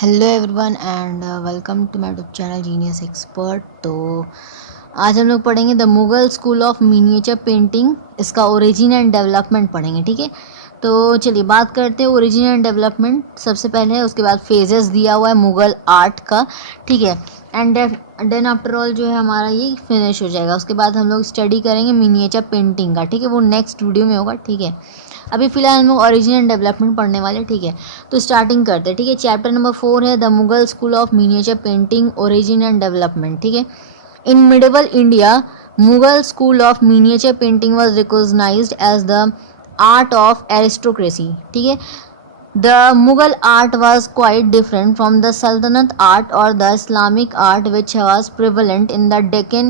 Hello everyone and welcome to my YouTube channel Genius Expert. तो आज हम लोग पढ़ेंगे the Mughal school of miniature painting, इसका ओरिजिन एंड डेवलपमेंट पढ़ेंगे। ठीक है, तो चलिए बात करते हैं ओरिजिन एंड डेवलपमेंट सबसे पहले है, उसके बाद फेजेस दिया हुआ है मुगल आर्ट का। ठीक है, एंड देन आफ्टर ऑल जो है हमारा ये फिनिश हो जाएगा। उसके बाद हम लोग स्टडी करेंगे मिनिएचर पेंटिंग का। ठीक है, वो नेक्स्ट वीडियो में होगा। ठीक है, अभी फिलहाल हम लोग ओरिजिन एंड डेवलपमेंट पढ़ने वाले। ठीक है, तो स्टार्टिंग करते हैं। ठीक है, चैप्टर नंबर 4 है the Mughal school of miniature painting, origin and development. ठीक है, in medieval India Mughal school of miniature painting was recognised as the art of aristocracy. ठीक है, the Mughal art was quite different from the Sultanate art or the Islamic art which was prevalent in the Deccan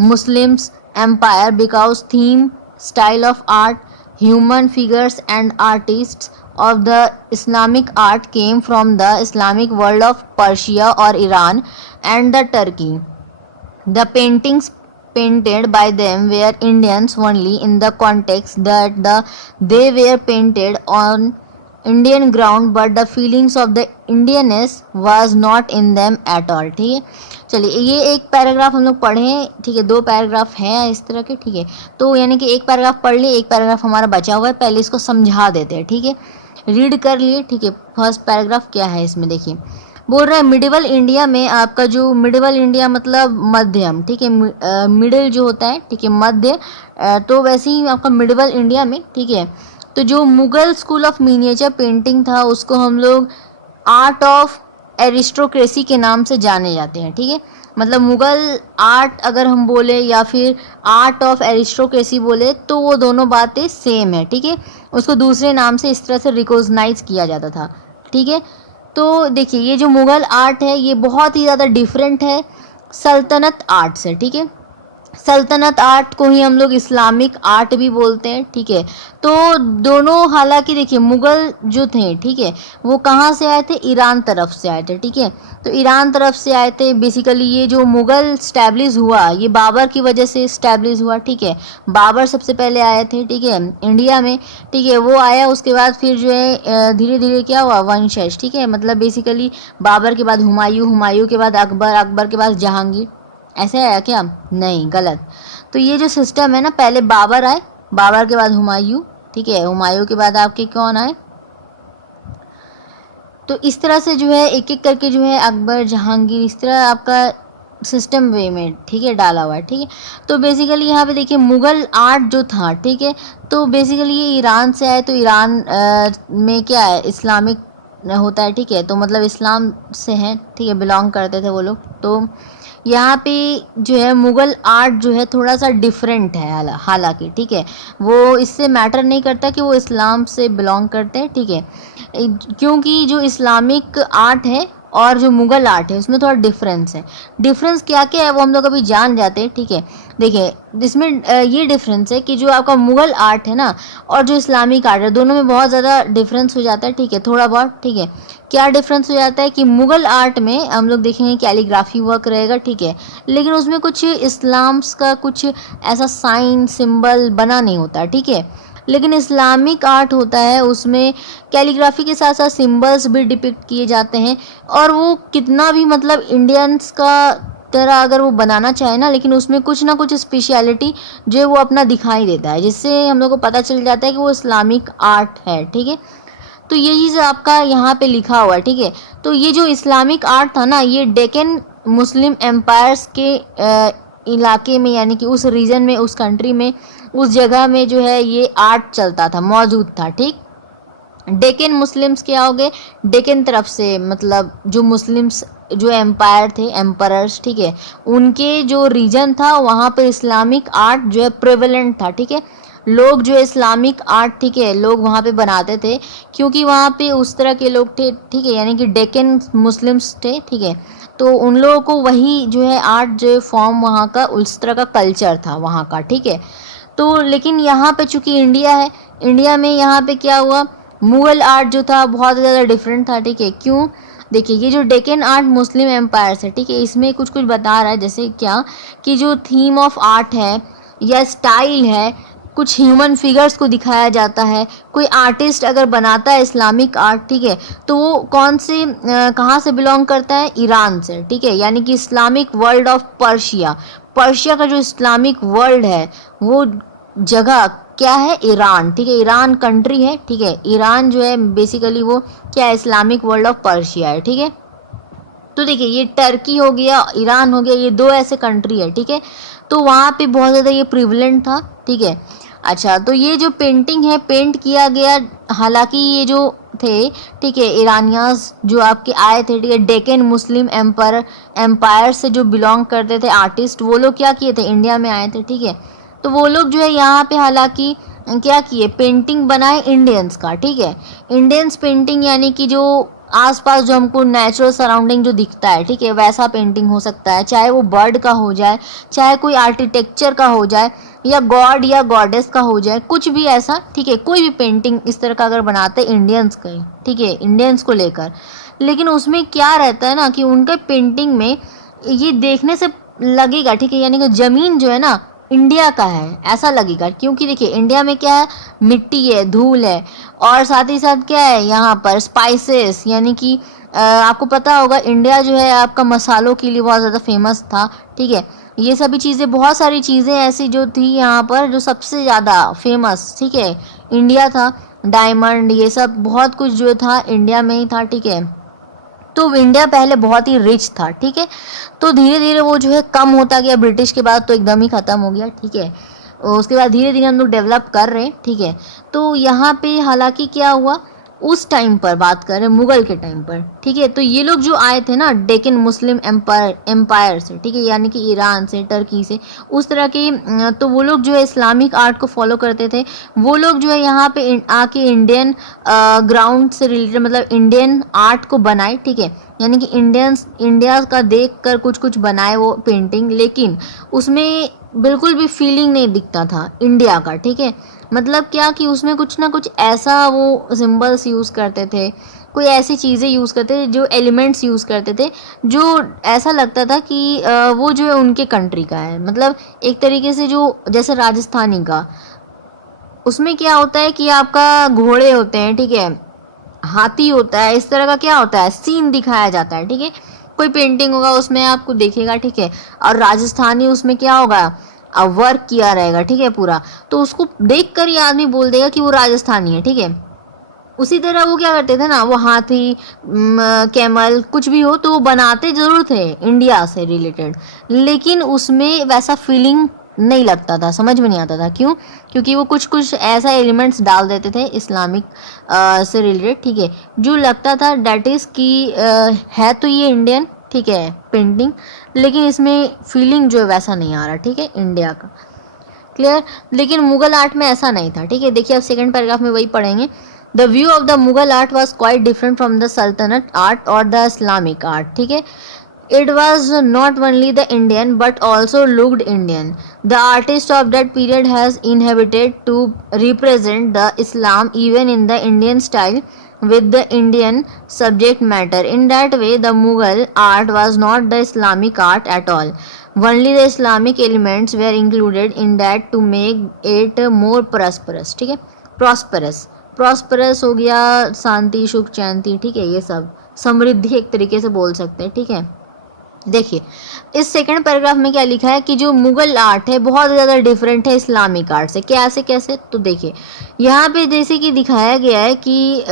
Muslims empire because theme, style of art, human figures and artists of the Islamic art came from the Islamic world of Persia or Iran and the Turkey. The paintings painted by them were Indians only in the context that they were painted on Indian ground but the feelings of the Indianness was not in them at all। ठीक है, चलिए ये एक paragraph हम लोग पढ़े हैं। ठीक है, 2 पैराग्राफ हैं इस तरह के। ठीक है, तो यानी कि एक पैराग्राफ पढ़ लिए, एक पैराग्राफ हमारा बचा हुआ है, पहले इसको समझा देते हैं। ठीक है, रीड कर लिए। ठीक है, फर्स्ट पैराग्राफ क्या है इसमें देखिए, बोल रहा है मिडिवल इंडिया में आपका जो मिडिवल इंडिया मतलब मध्यम। ठीक है, मिडिल जो होता है, ठीक है, मध्य, तो वैसे ही आपका मिडिवल इंडिया में। ठीक है, तो जो Mughal school of miniature painting था उसको हम लोग आर्ट ऑफ एरिस्टोक्रेसी के नाम से जाने जाते हैं। ठीक है, मतलब मुगल आर्ट अगर हम बोले या फिर आर्ट ऑफ एरिस्टोक्रेसी बोले तो वो दोनों बातें सेम है। ठीक है, उसको दूसरे नाम से इस तरह से रिकॉग्नाइज किया जाता था। ठीक है, तो देखिए ये जो मुगल आर्ट है ये बहुत ही ज़्यादा डिफरेंट है सल्तनत आर्ट से। ठीक है, सल्तनत आर्ट को ही हम लोग इस्लामिक आर्ट भी बोलते हैं। ठीक है, तो दोनों हालांकि देखिए मुगल जो थे, ठीक है, वो कहाँ से आए थे, ईरान तरफ से आए थे। ठीक है, तो ईरान तरफ से आए थे। बेसिकली ये जो मुगल स्टैब्लिश हुआ ये बाबर की वजह से स्टैब्लिश हुआ। ठीक है, बाबर सबसे पहले आए थे। ठीक है, इंडिया में। ठीक है, वो आया, उसके बाद फिर जो है धीरे धीरे क्या हुआ, वंशज। ठीक है, मतलब बेसिकली बाबर के बाद हुमायूं, हुमायूं के बाद अकबर, अकबर के बाद जहांगीर। ऐसे आया क्या? नहीं, गलत। तो ये जो सिस्टम है ना, पहले बाबर आए, बाबर के बाद हुमायूं। ठीक है, हुमायूं के बाद आपके कौन आए, तो इस तरह से जो है एक एक करके जो है अकबर, जहांगीर, इस तरह आपका सिस्टम वे में, ठीक है, डाला हुआ है। ठीक है, तो बेसिकली यहाँ पे देखिए मुगल आर्ट जो था, ठीक है, तो बेसिकली ये ईरान से आए। तो ईरान में क्या है, इस्लामिक होता है। ठीक है, तो मतलब इस्लाम से हैं। ठीक है, बिलोंग करते थे वो लोग। तो यहाँ पे जो है मुगल आर्ट जो है थोड़ा सा डिफरेंट है हालांकि। ठीक है, वो इससे मैटर नहीं करता कि वो इस्लाम से बिलोंग करते हैं। ठीक है, क्योंकि जो इस्लामिक आर्ट है और जो मुगल आर्ट है उसमें थोड़ा डिफरेंस है। डिफरेंस क्या क्या है वो हम लोग अभी जान जाते हैं। ठीक है, देखिए इसमें ये डिफरेंस है कि जो आपका मुगल आर्ट है ना और जो इस्लामिक आर्ट है दोनों में बहुत ज़्यादा डिफरेंस हो जाता है। ठीक है, थोड़ा बहुत। ठीक है, क्या डिफरेंस हो जाता है कि मुगल आर्ट में हम लोग देखेंगे कैलीग्राफी वर्क रहेगा। ठीक है, लेकिन उसमें कुछ इस्लाम्स का कुछ ऐसा साइन सिंबल बना नहीं होता। ठीक है, लेकिन इस्लामिक आर्ट होता है उसमें कैलीग्राफी के साथ साथ सिंबल्स भी डिपिक्ट किए जाते हैं। और वो कितना भी मतलब इंडियंस का तरह अगर वो बनाना चाहे ना, लेकिन उसमें कुछ ना कुछ स्पेशलिटी जो है वो अपना दिखाई देता है, जिससे हम लोग को पता चल जाता है कि वो इस्लामिक आर्ट है। ठीक है, तो ये चीज़ आपका यहाँ पे लिखा हुआ है। ठीक है, तो ये जो इस्लामिक आर्ट था ना ये डेक्कन मुस्लिम एम्पायर्स के इलाके में, यानी कि उस रीजन में, उस कंट्री में, उस जगह में जो है ये आर्ट चलता था, मौजूद था। ठीक, डेक्कन मुस्लिम्स क्या हो गए, डेक्कन तरफ से, मतलब जो मुस्लिम्स जो एम्पायर थे, एम्परर्स, ठीक है, उनके जो रीजन था वहाँ पे इस्लामिक आर्ट जो है प्रेवलेंट था। ठीक है, लोग जो इस्लामिक आर्ट, ठीक है, लोग वहाँ पे बनाते थे क्योंकि वहाँ पे उस तरह के लोग थे। ठीक है, यानी कि डेक्कन मुस्लिम्स थे। ठीक है, तो उन लोगों को वही जो है आर्ट जो है फॉर्म वहाँ का उस तरह का कल्चर था वहाँ का। ठीक है, तो लेकिन यहाँ पे चूंकि इंडिया है, इंडिया में यहाँ पे क्या हुआ, मुगल आर्ट जो था बहुत ज़्यादा डिफरेंट था। ठीक है, क्यों, देखिए ये जो डेक्कन आर्ट मुस्लिम एम्पायर है, ठीक है, इसमें कुछ कुछ बता रहा है, जैसे क्या कि जो थीम ऑफ आर्ट है या स्टाइल है, कुछ ह्यूमन फिगर्स को दिखाया जाता है। कोई आर्टिस्ट अगर बनाता है इस्लामिक आर्ट, ठीक है, तो वो कौन से कहाँ से बिलोंग करता है, ईरान से, ठीक है, यानी कि Islamic world of Persia, Persia का जो इस्लामिक वर्ल्ड है वो जगह क्या है, ईरान, ठीक है, ईरान कंट्री है, ठीक है, ईरान जो है बेसिकली वो क्या है, इस्लामिक वर्ल्ड ऑफ पर्शिया है, ठीक है। तो देखिए ये टर्की हो गया, ईरान हो गया, ये दो ऐसे कंट्री है, ठीक है, तो वहाँ पे बहुत ज़्यादा ये प्रिवलेंट था, ठीक है। अच्छा, तो ये जो पेंटिंग है पेंट किया गया, हालांकि ये जो थे, ठीक है, ईरानियाज जो आपके आए थे, ठीक है, डेक्कन मुस्लिम एम्पायर से जो बिलोंग करते थे आर्टिस्ट, वो लोग क्या किए थे, इंडिया में आए थे, ठीक है, तो वो लोग जो है यहाँ पे हालांकि क्या किए, पेंटिंग बनाए इंडियंस का, ठीक है, इंडियंस पेंटिंग यानी कि जो आसपास जो हमको नेचुरल सराउंडिंग जो दिखता है, ठीक है, वैसा पेंटिंग हो सकता है, चाहे वो बर्ड का हो जाए, चाहे कोई आर्किटेक्चर का हो जाए, या गॉड या गॉडेस का हो जाए, कुछ भी ऐसा, ठीक है, कोई भी पेंटिंग इस तरह का अगर बनाते इंडियंस का, ठीक है, इंडियंस को लेकर, लेकिन उसमें क्या रहता है ना कि उनके पेंटिंग में ये देखने से लगेगा, ठीक है, यानी कि जमीन जो है ना इंडिया का है ऐसा लगेगा, क्योंकि देखिए इंडिया में क्या है, मिट्टी है, धूल है, और साथ ही साथ क्या है यहाँ पर स्पाइसेस, यानी कि आपको पता होगा इंडिया जो है आपका मसालों के लिए बहुत ज़्यादा फेमस था, ठीक है, ये सभी चीज़ें, बहुत सारी चीज़ें ऐसी जो थी यहाँ पर जो सबसे ज़्यादा फेमस, ठीक है, इंडिया था, डायमंड, ये सब बहुत कुछ जो था इंडिया में ही था, ठीक है, तो इंडिया पहले बहुत ही रिच था, ठीक है, तो धीरे धीरे वो जो है कम होता गया, ब्रिटिश के बाद तो एकदम ही ख़त्म हो गया, ठीक है, उसके बाद धीरे धीरे हम लोग डेवलप कर रहे हैं, ठीक है, तो यहाँ पे हालांकि क्या हुआ, उस टाइम पर बात करें मुगल के टाइम पर, ठीक है, तो ये लोग जो आए थे ना डेक्कन मुस्लिम एम्पायर से, ठीक है, यानी कि ईरान से, टर्की से, उस तरह के तो वो लोग जो है इस्लामिक आर्ट को फॉलो करते थे, वो लोग जो है यहाँ पे आके इंडियन ग्राउंड से रिलेटेड मतलब इंडियन आर्ट को बनाए, ठीक है, यानी कि इंडिया का देख कर कुछ कुछ बनाए वो पेंटिंग, लेकिन उसमें बिल्कुल भी फीलिंग नहीं दिखता था इंडिया का, ठीक है, मतलब क्या कि उसमें कुछ ना कुछ ऐसा वो सिंबल्स यूज़ करते थे, कोई ऐसी चीज़ें यूज़ करते थे, जो एलिमेंट्स यूज़ करते थे, जो ऐसा लगता था कि वो जो है उनके कंट्री का है, मतलब एक तरीके से जो जैसे राजस्थानी का, उसमें क्या होता है कि आपका घोड़े होते हैं, ठीक है, हाथी होता है, इस तरह का क्या होता है सीन दिखाया जाता है, ठीक है, कोई पेंटिंग होगा उसमें आपको देखेगा, ठीक है, और राजस्थानी उसमें क्या होगा, वर्क किया रहेगा, ठीक है, पूरा, तो उसको देख कर ही आदमी बोल देगा कि वो राजस्थानी है, ठीक है। उसी तरह वो क्या करते थे ना, वो हाथी कैमल कुछ भी हो तो वो बनाते जरूर थे इंडिया से रिलेटेड, लेकिन उसमें वैसा फीलिंग नहीं लगता था, समझ में नहीं आता था, क्यों, क्योंकि वो कुछ कुछ ऐसा एलिमेंट्स डाल देते थे इस्लामिक से रिलेटेड, ठीक है, जो लगता था डैट इज़ कि है तो ये इंडियन, ठीक है, पेंटिंग, लेकिन इसमें फीलिंग जो है वैसा नहीं आ रहा, ठीक है, इंडिया का, क्लियर। लेकिन मुगल आर्ट में ऐसा नहीं था, ठीक है, देखिए अब सेकंड पैराग्राफ में वही पढ़ेंगे। The view of the Mughal art was quite different from the सल्तनत आर्ट और द इस्लामिक आर्ट, ठीक है, it was not only the Indian but also looked Indian. The artist of that period has inhabited to represent the Islam even in the Indian style with the Indian subject matter. In that way, the Mughal art was not the Islamic art at all. Only the Islamic elements were included in that to make it more prosperous. ठीक है, prosperous हो गया, शांति, सुख, शांति, ठीक है, ये सब समृद्धि एक तरीके से बोल सकते हैं, ठीक है। देखिए इस सेकंड पैराग्राफ में क्या लिखा है कि जो मुगल आर्ट है बहुत ज़्यादा डिफरेंट है इस्लामिक आर्ट से, कैसे कैसे, तो देखिए यहाँ पे जैसे कि दिखाया गया है कि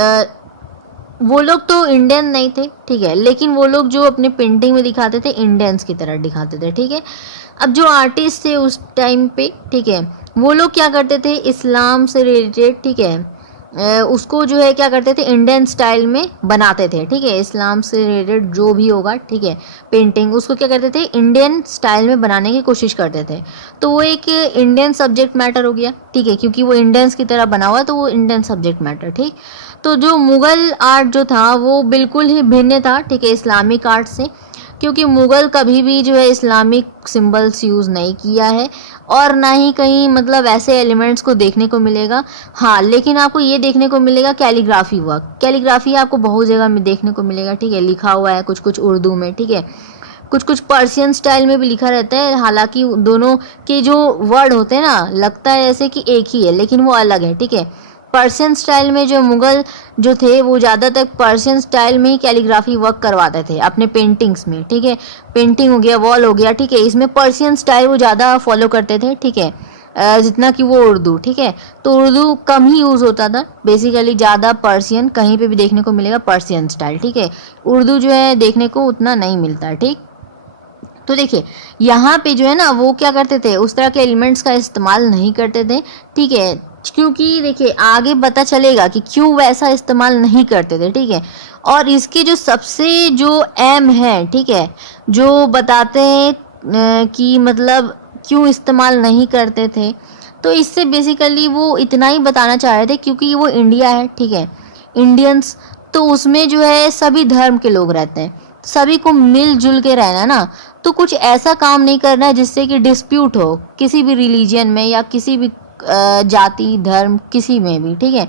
वो लोग तो इंडियन नहीं थे, ठीक है, लेकिन वो लोग जो अपने पेंटिंग में दिखाते थे इंडियंस की तरह दिखाते थे, ठीक है। अब जो आर्टिस्ट थे उस टाइम पे, ठीक है, वो लोग क्या करते थे इस्लाम से रिलेटेड, ठीक है, उसको जो है क्या करते थे इंडियन स्टाइल में बनाते थे, ठीक है, इस्लाम से रिलेटेड जो भी होगा, ठीक है, पेंटिंग उसको क्या करते थे इंडियन स्टाइल में बनाने की कोशिश करते थे, तो वो एक इंडियन सब्जेक्ट मैटर हो गया, ठीक है, क्योंकि वो इंडियंस की तरह बना हुआ है तो वो इंडियन सब्जेक्ट मैटर, ठीक। तो जो मुग़ल आर्ट जो था वो बिल्कुल ही भिन्न था, ठीक है, इस्लामिक आर्ट से, क्योंकि मुग़ल कभी भी जो है इस्लामिक सिंबल्स यूज़ नहीं किया है और ना ही कहीं मतलब ऐसे एलिमेंट्स को देखने को मिलेगा। हाँ, लेकिन आपको ये देखने को मिलेगा कैलीग्राफी वर्क, कैलीग्राफी आपको बहुत जगह में देखने को मिलेगा, ठीक है, लिखा हुआ है कुछ कुछ उर्दू में, ठीक है, कुछ कुछ पर्शियन स्टाइल में भी लिखा रहता है, हालांकि दोनों के जो वर्ड होते हैं ना लगता है ऐसे कि एक ही है लेकिन वो अलग है, ठीक है। पर्शियन स्टाइल में जो मुगल जो थे वो ज़्यादातर पर्शियन स्टाइल में ही कैलीग्राफी वर्क करवाते थे अपने पेंटिंग्स में, ठीक है। पेंटिंग हो गया, वॉल हो गया, ठीक है, इसमें पर्शियन स्टाइल वो ज़्यादा फॉलो करते थे, ठीक है, जितना कि वो उर्दू, ठीक है। तो उर्दू कम ही यूज़ होता था बेसिकली, ज़्यादा पर्शियन कहीं पे भी देखने को मिलेगा पर्शियन स्टाइल, ठीक है। उर्दू जो है देखने को उतना नहीं मिलता, ठीक। तो देखिए यहाँ पे जो है ना वो क्या करते थे, उस तरह के एलिमेंट्स का इस्तेमाल नहीं करते थे, ठीक है, क्योंकि देखिए आगे पता चलेगा कि क्यों वैसा इस्तेमाल नहीं करते थे, ठीक है। और इसके जो सबसे जो एम है, ठीक है, जो बताते हैं कि मतलब क्यों इस्तेमाल नहीं करते थे, तो इससे बेसिकली वो इतना ही बताना चाह रहे थे क्योंकि वो इंडिया है, ठीक है, इंडियंस, तो उसमें जो है सभी धर्म के लोग रहते हैं, सभी को मिलजुल के रहना है ना, तो कुछ ऐसा काम नहीं करना है जिससे कि डिस्प्यूट हो किसी भी रिलीजन में या किसी भी जाति धर्म किसी में भी, ठीक है।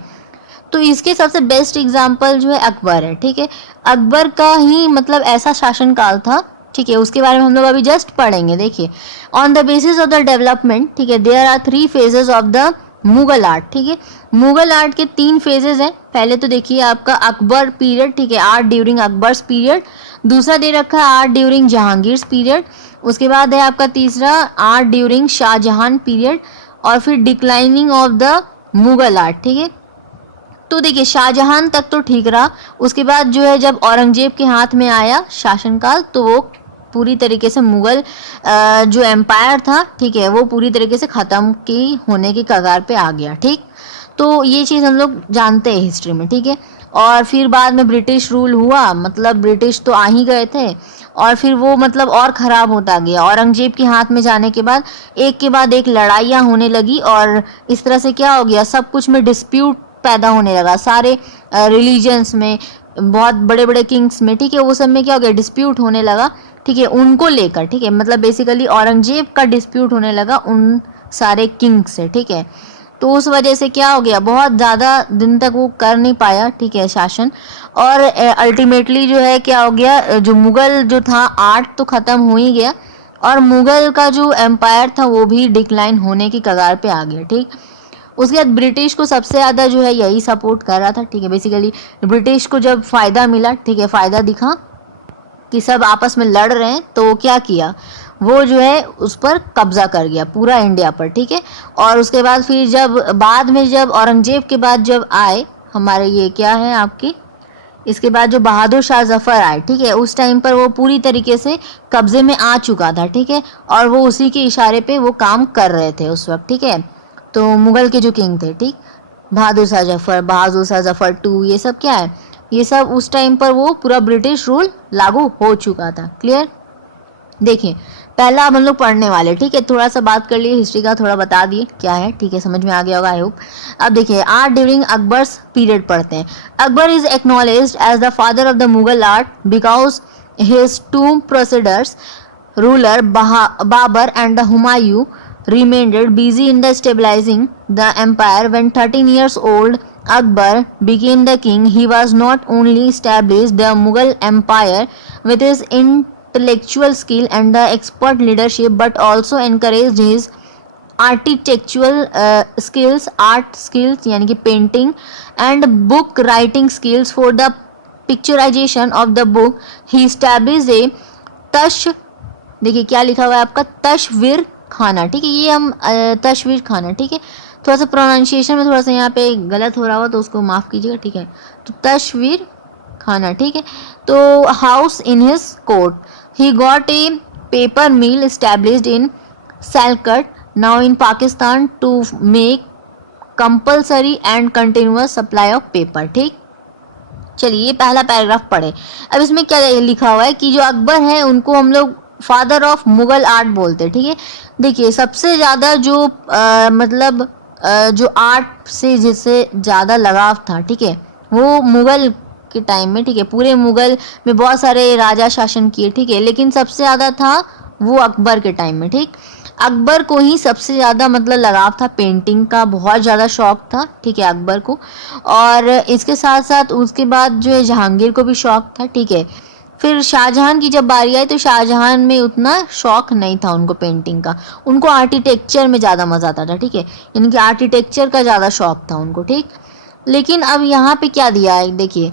तो इसके सबसे बेस्ट एग्जाम्पल जो है अकबर है, ठीक है। अकबर का ही मतलब ऐसा शासनकाल था, ठीक है, उसके बारे में हम लोग अभी जस्ट पढ़ेंगे। देखिए on the basis of the development, ठीक है, there are 3 phases of the Mughal art, ठीक है। मुगल आर्ट के 3 फेजेस हैं। पहले तो देखिए आपका अकबर पीरियड, ठीक है, आर्ट ड्यूरिंग अकबर्स पीरियड। दूसरा दे रखा है आर्ट ड्यूरिंग जहांगीर पीरियड। उसके बाद है आपका तीसरा आर्ट ड्यूरिंग शाहजहां पीरियड। और फिर declining of the Mughal art, ठीक है। तो देखिए शाहजहां तक तो ठीक रहा, उसके बाद जो है जब औरंगजेब के हाथ में आया शासनकाल तो वो पूरी तरीके से मुगल जो एम्पायर था, ठीक है, वो पूरी तरीके से ख़त्म की होने की कगार पे आ गया, ठीक। तो ये चीज़ हम लोग जानते हैं हिस्ट्री में, ठीक है। और फिर बाद में ब्रिटिश रूल हुआ, मतलब ब्रिटिश तो आ ही गए थे और फिर वो मतलब और ख़राब होता गया। औरंगजेब के हाथ में जाने के बाद एक लड़ाइयाँ होने लगी और इस तरह से क्या हो गया, सब कुछ में डिस्प्यूट पैदा होने लगा, सारे रिलीजन्स में, बहुत बड़े बड़े किंग्स में, ठीक है, वो सब में क्या हो गया, डिस्प्यूट होने लगा, ठीक है, उनको लेकर, ठीक है, मतलब बेसिकली औरंगजेब का डिस्प्यूट होने लगा उन सारे किंग्स से, ठीक है। तो उस वजह से क्या हो गया, बहुत ज़्यादा दिन तक वो कर नहीं पाया, ठीक है, शासन। और अल्टीमेटली जो है क्या हो गया, जो मुगल जो था आर्ट तो ख़त्म हो ही गया और मुगल का जो एम्पायर था वो भी डिक्लाइन होने की कगार पे आ गया, ठीक। उसके बाद ब्रिटिश को सबसे ज़्यादा जो है यही सपोर्ट कर रहा था, ठीक है, बेसिकली ब्रिटिश को जब फ़ायदा मिला, ठीक है, फ़ायदा दिखा कि सब आपस में लड़ रहे हैं तो क्या किया, वो जो है उस पर कब्जा कर गया पूरा इंडिया पर, ठीक है। और उसके बाद फिर जब बाद में जब औरंगजेब के बाद जब आए हमारे ये क्या है आपकी, इसके बाद जो बहादुर शाह जफर आए, ठीक है, उस टाइम पर वो पूरी तरीके से कब्जे में आ चुका था, ठीक है, और वो उसी के इशारे पे वो काम कर रहे थे उस वक्त, ठीक है। तो मुगल के जो किंग थे, ठीक, बहादुर शाह जफर 2, ये सब क्या है, ये सब उस टाइम पर वो पूरा ब्रिटिश रूल लागू हो चुका था। क्लियर। देखिए पहला अब हम लोग पढ़ने वाले, ठीक है, थोड़ा सा बात कर लिए हिस्ट्री का, थोड़ा बता दिए क्या है, ठीक है, समझ में आ गया होगा आई होप। अब देखिए आर्ट ड्यूरिंग अकबर्स पीरियड पढ़ते हैं। Akbar is acknowledged as the father of the Mughal art because his two predecessors ruler Babur and the Humayun remained busy in the stabilizing the empire. When 13 years old Akbar became the king, he was not only established the Mughal empire with his intellectual skill and the expert leadership, but also encouraged his architectural skills, art skills यानी कि painting and book writing skills. For the picturization of the book he established a तश, देखिए क्या लिखा हुआ है आपका, तशवीर खाना, ठीक है, ये हम तशवीर खाना, ठीक है, थोड़ा सा प्रोनाउंसिएशन में थोड़ा सा यहाँ पे गलत हो रहा हो तो उसको माफ़ कीजिएगा, ठीक है। तो तशवीर खाना, ठीक है। तो house in his court he got a paper mill established in Sialkot now in Pakistan to make compulsory and continuous supply of paper, ठीक। चलिए ये पहला पैराग्राफ पढ़े। अब इसमें क्या लिखा हुआ है कि जो अकबर है उनको हम लोग फादर ऑफ मुगल आर्ट बोलते हैं, ठीक है। देखिए सबसे ज़्यादा जो मतलब जो आर्ट से जिससे ज़्यादा लगाव था, ठीक है, वो मुगल के टाइम में, ठीक है, पूरे मुगल में बहुत सारे राजा शासन किए, ठीक है, लेकिन सबसे ज़्यादा था वो अकबर के टाइम में, ठीक। अकबर को ही सबसे ज़्यादा मतलब लगाव था, पेंटिंग का बहुत ज़्यादा शौक था, ठीक है, अकबर को। और इसके साथ साथ उसके बाद जो है जहांगीर को भी शौक था, ठीक है। फिर शाहजहां की जब बारी आई तो शाहजहां में उतना शौक नहीं था उनको पेंटिंग का, उनको आर्किटेक्चर में ज़्यादा मज़ा आता था, ठीक है, यानी कि आर्किटेक्चर का ज़्यादा शौक था उनको, ठीक। लेकिन अब यहाँ पे क्या दिया है देखिए,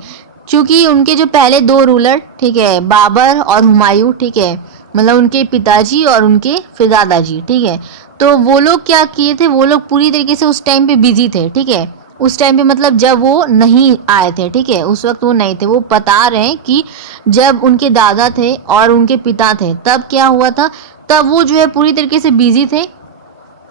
चूंकि उनके जो पहले दो रूलर, ठीक है, बाबर और हुमायूं, ठीक है, मतलब उनके पिताजी और उनके फिर दादाजी, ठीक है, तो वो लोग क्या किए थे, वो लोग पूरी तरीके से उस टाइम पे बिजी थे, ठीक है, उस टाइम पे मतलब जब वो नहीं आए थे, ठीक है, उस वक्त वो नहीं थे, वो बता रहे हैं कि जब उनके दादा थे और उनके पिता थे तब क्या हुआ था, तब वो जो है पूरी तरीके से बिजी थे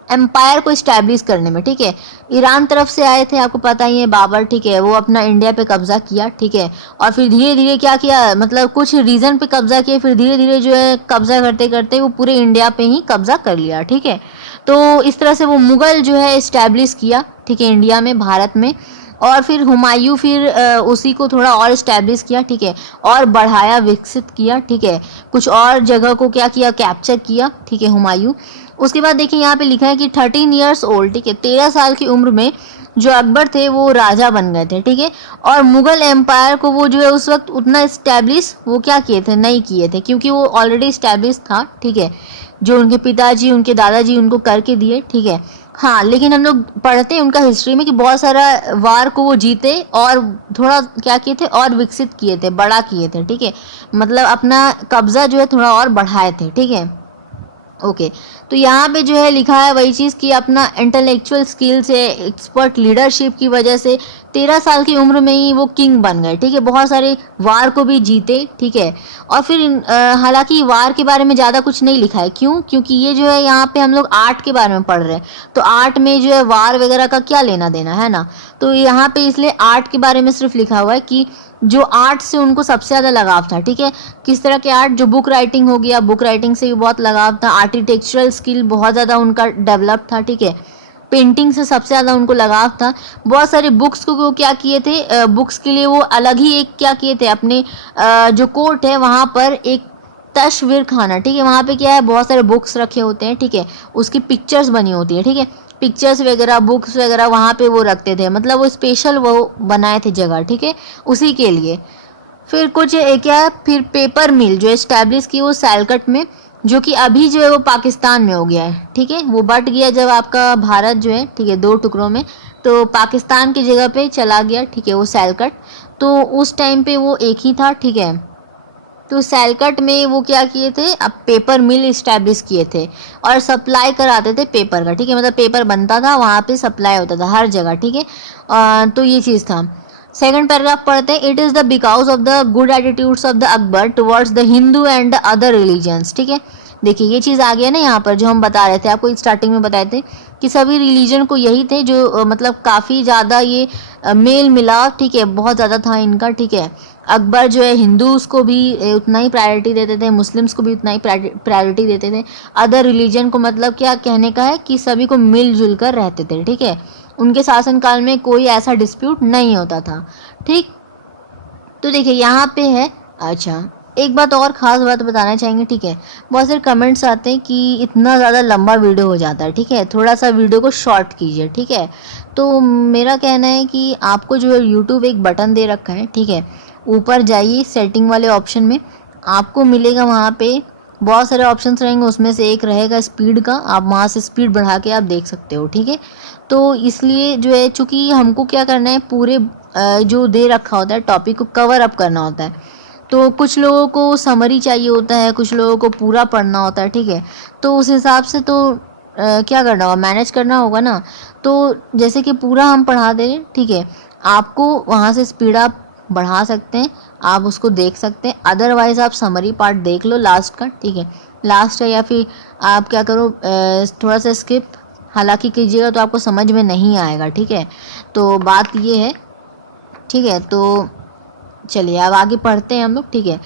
एम्पायर को इस्टेब्लिश करने में, ठीक है। ईरान तरफ से आए थे, आपको पता ही है, बाबर, ठीक है, वो अपना इंडिया पे कब्जा किया, ठीक है, और फिर धीरे धीरे क्या किया, मतलब कुछ रीजन पे कब्जा किया, फिर धीरे धीरे जो है कब्जा करते करते वो पूरे इंडिया पे ही कब्जा कर लिया, ठीक है। तो इस तरह से वो मुगल जो है इस्टेब्लिश किया, ठीक है, इंडिया में, भारत में। और फिर हुमायूं फिर उसी को थोड़ा और इस्टेब्लिश किया, ठीक है, और बढ़ाया, विकसित किया, ठीक है, कुछ और जगह को क्या किया, कैप्चर किया, ठीक है, हुमायूं। उसके बाद देखिए यहाँ पे लिखा है कि 13 ईयर्स ओल्ड, ठीक है, 13 साल की उम्र में जो अकबर थे वो राजा बन गए थे, ठीक है, और मुगल एम्पायर को वो जो है उस वक्त उतना इस्टेब्लिश वो क्या किए थे, नहीं किए थे, क्योंकि वो ऑलरेडी इस्टेब्लिश था, ठीक है, जो उनके पिताजी उनके दादाजी उनको करके दिए, ठीक है। हाँ, लेकिन हम लोग पढ़ते हैं उनका हिस्ट्री में कि बहुत सारा वार को वो जीते और थोड़ा क्या किए थे, और विकसित किए थे, बड़ा किए थे, ठीक है, मतलब अपना कब्जा जो है थोड़ा और बढ़ाए थे, ठीक है। ओके, तो यहाँ पे जो है लिखा है वही चीज़ कि अपना इंटेलेक्चुअल स्किल से, एक्सपर्ट लीडरशिप की वजह से 13 साल की उम्र में ही वो किंग बन गए, ठीक है, बहुत सारे वार को भी जीते, ठीक है। और फिर हालांकि वार के बारे में ज़्यादा कुछ नहीं लिखा है, क्यों, क्योंकि ये जो है यहाँ पे हम लोग आर्ट के बारे में पढ़ रहे हैं, तो आर्ट में जो है वार वगैरह का क्या लेना देना है ना, तो यहाँ पे इसलिए आर्ट के बारे में सिर्फ लिखा हुआ है कि जो आर्ट से उनको सबसे ज़्यादा लगाव था, ठीक है, किस तरह के आर्ट, जो बुक राइटिंग हो गया, बुक राइटिंग से भी बहुत लगाव था, आर्किटेक्चरल स्किल बहुत ज़्यादा उनका डेवलप था, ठीक है, पेंटिंग से सबसे ज़्यादा उनको लगाव था, बहुत सारे बुक्स को वो क्या किए थे, बुक्स के लिए वो अलग ही एक क्या किए थे, अपने जो कोर्ट है वहाँ पर एक तस्वीर खाना, ठीक है, वहाँ पे क्या है, बहुत सारे बुक्स रखे होते हैं, ठीक है, उसकी पिक्चर्स बनी होती है, ठीक है, पिक्चर्स वगैरह, बुक्स वगैरह वहाँ पे वो रखते थे, मतलब वो स्पेशल वो बनाए थे जगह, ठीक है, उसी के लिए। फिर कुछ क्या, फिर पेपर मिल जो इस्टेब्लिश की वो सैलकट में, जो कि अभी जो है वो पाकिस्तान में हो गया है, ठीक है, वो बट गया जब आपका भारत जो है, ठीक है, दो टुकड़ों में, तो पाकिस्तान की जगह पे चला गया, ठीक है, वो सैलकट, तो उस टाइम पे वो एक ही था, ठीक है। तो सैलकट में वो क्या किए थे, अब पेपर मिल इस्टेब्लिश किए थे और सप्लाई कराते थे पेपर का, ठीक है, मतलब पेपर बनता था वहाँ पे, सप्लाई होता था हर जगह, ठीक है। तो ये चीज़ था। सेकंड पैराग्राफ पढ़ते हैं, it is the because of the good attitudes of the Akbar towards the Hindu and the other religions, ठीक है। देखिए ये चीज़ आ गया ना यहाँ पर, जो हम बता रहे थे आपको स्टार्टिंग में बताए थे कि सभी रिलीजन को यही थे जो मतलब काफ़ी ज़्यादा ये मेल मिलाप, ठीक है, बहुत ज़्यादा था इनका, ठीक है। अकबर जो है हिंदूज़ को भी उतना ही प्रायोरिटी देते थे, मुस्लिम्स को भी उतना ही प्रायोरिटी देते थे, अदर रिलीजन को मतलब क्या कहने का है कि सभी को मिलजुल कर रहते थे, ठीक है, उनके शासनकाल में कोई ऐसा डिस्प्यूट नहीं होता था, ठीक। तो देखिए यहाँ पे है, अच्छा एक बात और ख़ास बात बताना चाहेंगे, ठीक है, बहुत सारे कमेंट्स आते हैं कि इतना ज़्यादा लंबा वीडियो हो जाता है, ठीक है, थोड़ा सा वीडियो को शॉर्ट कीजिए, ठीक है। तो मेरा कहना है कि आपको जो है यूट्यूब एक बटन दे रखा है, ठीक है, ऊपर जाइए सेटिंग वाले ऑप्शन में, आपको मिलेगा वहाँ पे बहुत सारे ऑप्शंस रहेंगे, उसमें से एक रहेगा स्पीड का, आप वहाँ से स्पीड बढ़ा के आप देख सकते हो, ठीक है। तो इसलिए जो है चूँकि हमको क्या करना है, पूरे जो दे रखा होता है टॉपिक को कवर अप करना होता है, तो कुछ लोगों को समरी चाहिए होता है, कुछ लोगों को पूरा पढ़ना होता है, ठीक है, तो उस हिसाब से तो क्या करना होगा, मैनेज करना होगा ना। तो जैसे कि पूरा हम पढ़ा दें, ठीक है, आपको वहाँ से स्पीड आप बढ़ा सकते हैं, आप उसको देख सकते हैं, अदरवाइज़ आप समरी पार्ट देख लो लास्ट का, ठीक है, लास्ट है, या फिर आप क्या करो थोड़ा सा स्किप हालांकि कीजिएगा तो आपको समझ में नहीं आएगा, ठीक है। तो बात ये है, ठीक है, तो चलिए अब आगे पढ़ते हैं हम लोग, ठीक है।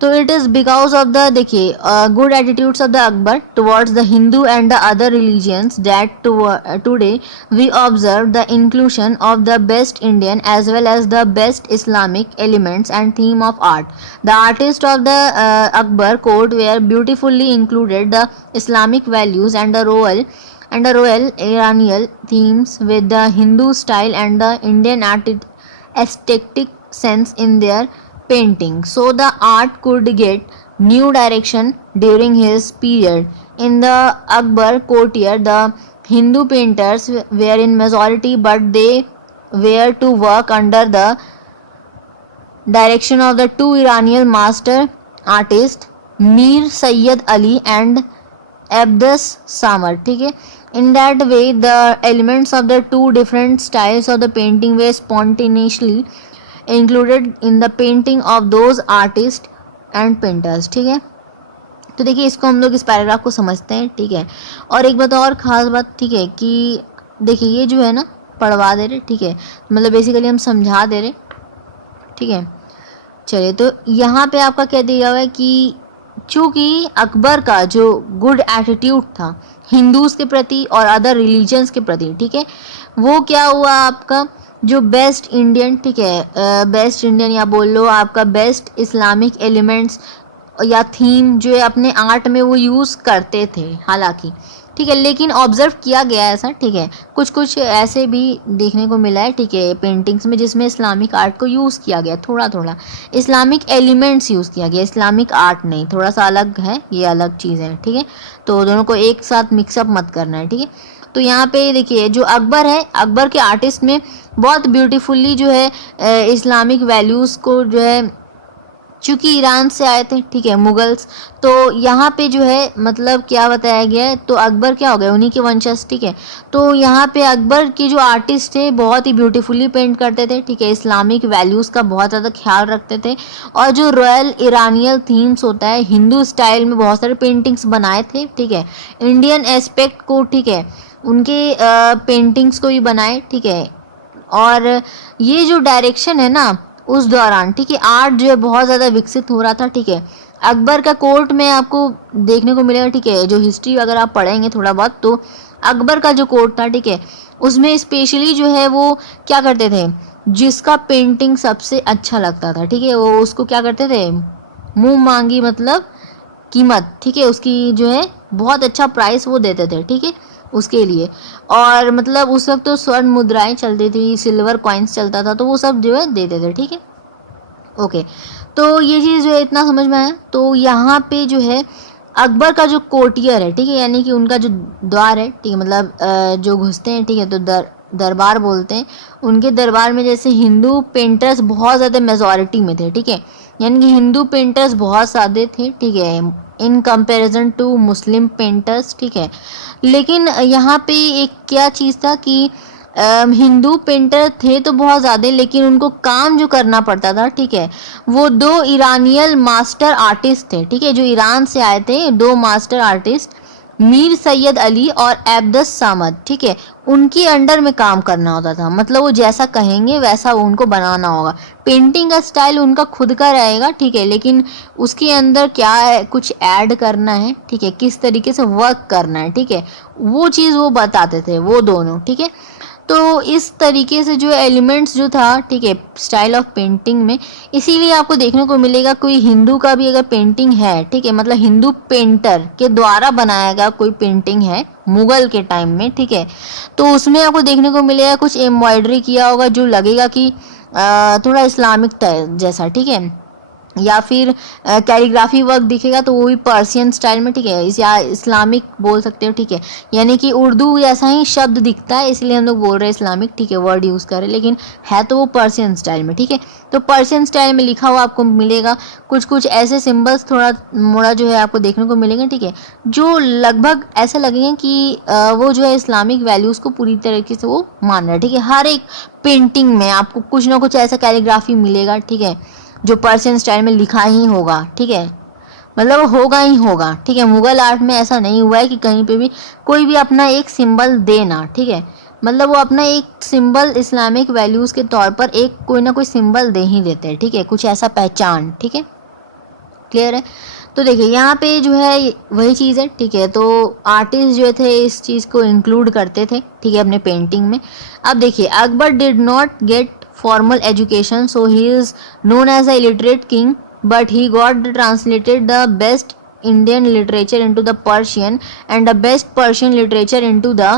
तो it is because of the, देखिए, good attitudes of the Akbar towards the Hindu and the other religions that today we observe the inclusion of the best Indian as well as the best Islamic elements and theme of art. The artist of the Akbar court were beautifully included the Islamic values and the royal Iranian themes with the Hindu style and the Indian aesthetic sense in their painting, so the art could get new direction during his period. In the Akbar courtyard, the Hindu painters were in majority, but they were to work under the direction of the two Iranian master artists Mir Sayyid Ali and Abdas Samar. ठीक है. In that way, the elements of the two different styles of the painting were spontaneously included in the painting of those artists and painters. ठीक है. तो देखिए इसको हम लोग इस पैराग्राफ को समझते हैं. ठीक है. और एक बात और ख़ास बात, ठीक है, कि देखिए ये जो है ना पढ़वा दे रहे, ठीक है, मतलब बेसिकली हम समझा दे रहे. ठीक है. चलिए, तो यहाँ पे आपका क्या दिया हुआ है कि चूँकि अकबर का जो गुड एटीट्यूड था हिंदूज़ के प्रति और अदर रिलीजन्स के प्रति, ठीक है, वो क्या हुआ आपका जो बेस्ट इंडियन, ठीक है, बेस्ट इंडियन या बोल लो आपका बेस्ट इस्लामिक एलिमेंट्स या थीम जो है अपने आर्ट में वो यूज़ करते थे हालांकि. ठीक है, लेकिन ऑब्जर्व किया गया ऐसा. ठीक है, कुछ कुछ ऐसे भी देखने को मिला है, ठीक है, पेंटिंग्स में जिसमें इस्लामिक आर्ट को यूज़ किया गया, थोड़ा थोड़ा इस्लामिक एलिमेंट्स यूज़ किया गया, इस्लामिक आर्ट नहीं, थोड़ा सा अलग है, ये अलग चीज़ है. ठीक है, तो दोनों को एक साथ मिक्सअप मत करना है. ठीक है, तो यहाँ पे देखिए जो अकबर है, अकबर के आर्टिस्ट में बहुत ब्यूटीफुल्ली जो है इस्लामिक वैल्यूज़ को जो है, चूँकि ईरान से आए थे, ठीक है, मुगल्स, तो यहाँ पे जो है मतलब क्या बताया गया है, तो अकबर क्या हो गए, उन्हीं के वंशज. ठीक है, तो यहाँ पे अकबर के जो आर्टिस्ट थे बहुत ही ब्यूटीफुली पेंट करते थे. ठीक है, इस्लामिक वैल्यूज़ का बहुत ज़्यादा ख्याल रखते थे और जो रॉयल इरानियल थीम्स होता है हिंदू स्टाइल में बहुत सारे पेंटिंग्स बनाए थे. ठीक है, इंडियन एस्पेक्ट को, ठीक है, उनके पेंटिंग्स को भी बनाए. ठीक है, और ये जो डायरेक्शन है ना उस दौरान, ठीक है, आर्ट जो है बहुत ज़्यादा विकसित हो रहा था. ठीक है, अकबर का कोर्ट में आपको देखने को मिलेगा. ठीक है, जो हिस्ट्री अगर आप पढ़ेंगे थोड़ा बहुत, तो अकबर का जो कोर्ट था, ठीक है, उसमें स्पेशली जो है वो क्या करते थे, जिसका पेंटिंग सबसे अच्छा लगता था, ठीक है, वो उसको क्या करते थे, मुंह मांगी मतलब कीमत, ठीक है, उसकी जो है बहुत अच्छा प्राइस वो देते थे. ठीक है, उसके लिए. और मतलब उस वक्त तो स्वर्ण मुद्राएं चलती थी, सिल्वर कॉइन्स चलता था, तो वो सब जो है देते थे. ठीक है, ओके, तो ये चीज़ जो है इतना समझ में आया. तो यहाँ पे जो है अकबर का जो कोर्टियर है, ठीक है, यानी कि उनका जो द्वार है, ठीक है, मतलब जो घुसते हैं, ठीक है, तो दरबार बोलते हैं. उनके दरबार में जैसे हिंदू पेंटर्स बहुत ज़्यादा मेजॉरिटी में थे. ठीक है, यानी कि हिंदू पेंटर्स बहुत ज़्यादा थे. ठीक है, in comparison to Muslim painters. ठीक है, लेकिन यहाँ पे एक क्या चीज़ था कि हिंदू पेंटर थे तो बहुत ज़्यादा, लेकिन उनको काम जो करना पड़ता था, ठीक है, वो दो इरानियल मास्टर आर्टिस्ट थे. ठीक है, जो ईरान से आए थे, दो मास्टर आर्टिस्ट मीर सैयद अली और एब्दस सामद. ठीक है, उनके अंडर में काम करना होता था, मतलब वो जैसा कहेंगे वैसा उनको बनाना होगा. पेंटिंग का स्टाइल उनका खुद का रहेगा. ठीक है, लेकिन उसके अंदर क्या है, कुछ ऐड करना है, ठीक है, किस तरीके से वर्क करना है, ठीक है, वो चीज़ वो बताते थे वो दोनों. ठीक है, तो इस तरीके से जो एलिमेंट्स जो था, ठीक है, स्टाइल ऑफ पेंटिंग में, इसीलिए आपको देखने को मिलेगा कोई हिंदू का भी अगर पेंटिंग है, ठीक है, मतलब हिंदू पेंटर के द्वारा बनाया गया कोई पेंटिंग है मुगल के टाइम में, ठीक है, तो उसमें आपको देखने को मिलेगा कुछ एम्ब्रॉयडरी किया होगा जो लगेगा कि थोड़ा इस्लामिक जैसा. ठीक है, या फिर कैलीग्राफी वर्क दिखेगा तो वो भी पर्शियन स्टाइल में. ठीक है, या इस्लामिक बोल सकते हो. ठीक है, यानी कि उर्दू जैसा ही शब्द दिखता है, इसलिए हम लोग बोल रहे हैं इस्लामिक. ठीक है, वर्ड यूज़ करें, लेकिन है तो वो पर्शियन स्टाइल में. ठीक है, तो पर्शियन स्टाइल में लिखा हुआ आपको मिलेगा. कुछ कुछ ऐसे सिम्बल्स थोड़ा मोड़ा जो है आपको देखने को मिलेंगे. ठीक है, जो लगभग ऐसे लगेंगे कि वो जो है इस्लामिक वैल्यूज़ को पूरी तरीके से वो मान रहा है. ठीक है, हर एक पेंटिंग में आपको कुछ ना कुछ ऐसा कैलीग्राफी मिलेगा. ठीक है, जो पर्शियन स्टाइल में लिखा ही होगा. ठीक है, मतलब होगा ही होगा. ठीक है, मुगल आर्ट में ऐसा नहीं हुआ है कि कहीं पे भी कोई भी अपना एक सिंबल देना. ठीक है, मतलब वो अपना एक सिंबल इस्लामिक वैल्यूज़ के तौर पर एक कोई ना कोई सिंबल दे ही देते हैं. ठीक है, कुछ ऐसा पहचान. ठीक है, क्लियर है. तो देखिए यहाँ पे जो है वही चीज़ है. ठीक है, तो आर्टिस्ट जो थे इस चीज़ को इंक्लूड करते थे, ठीक है, अपने पेंटिंग में. अब देखिए Akbar did not gate formal education, so he is known as a illiterate king, but he got translated the best Indian literature into the Persian and the best Persian literature into the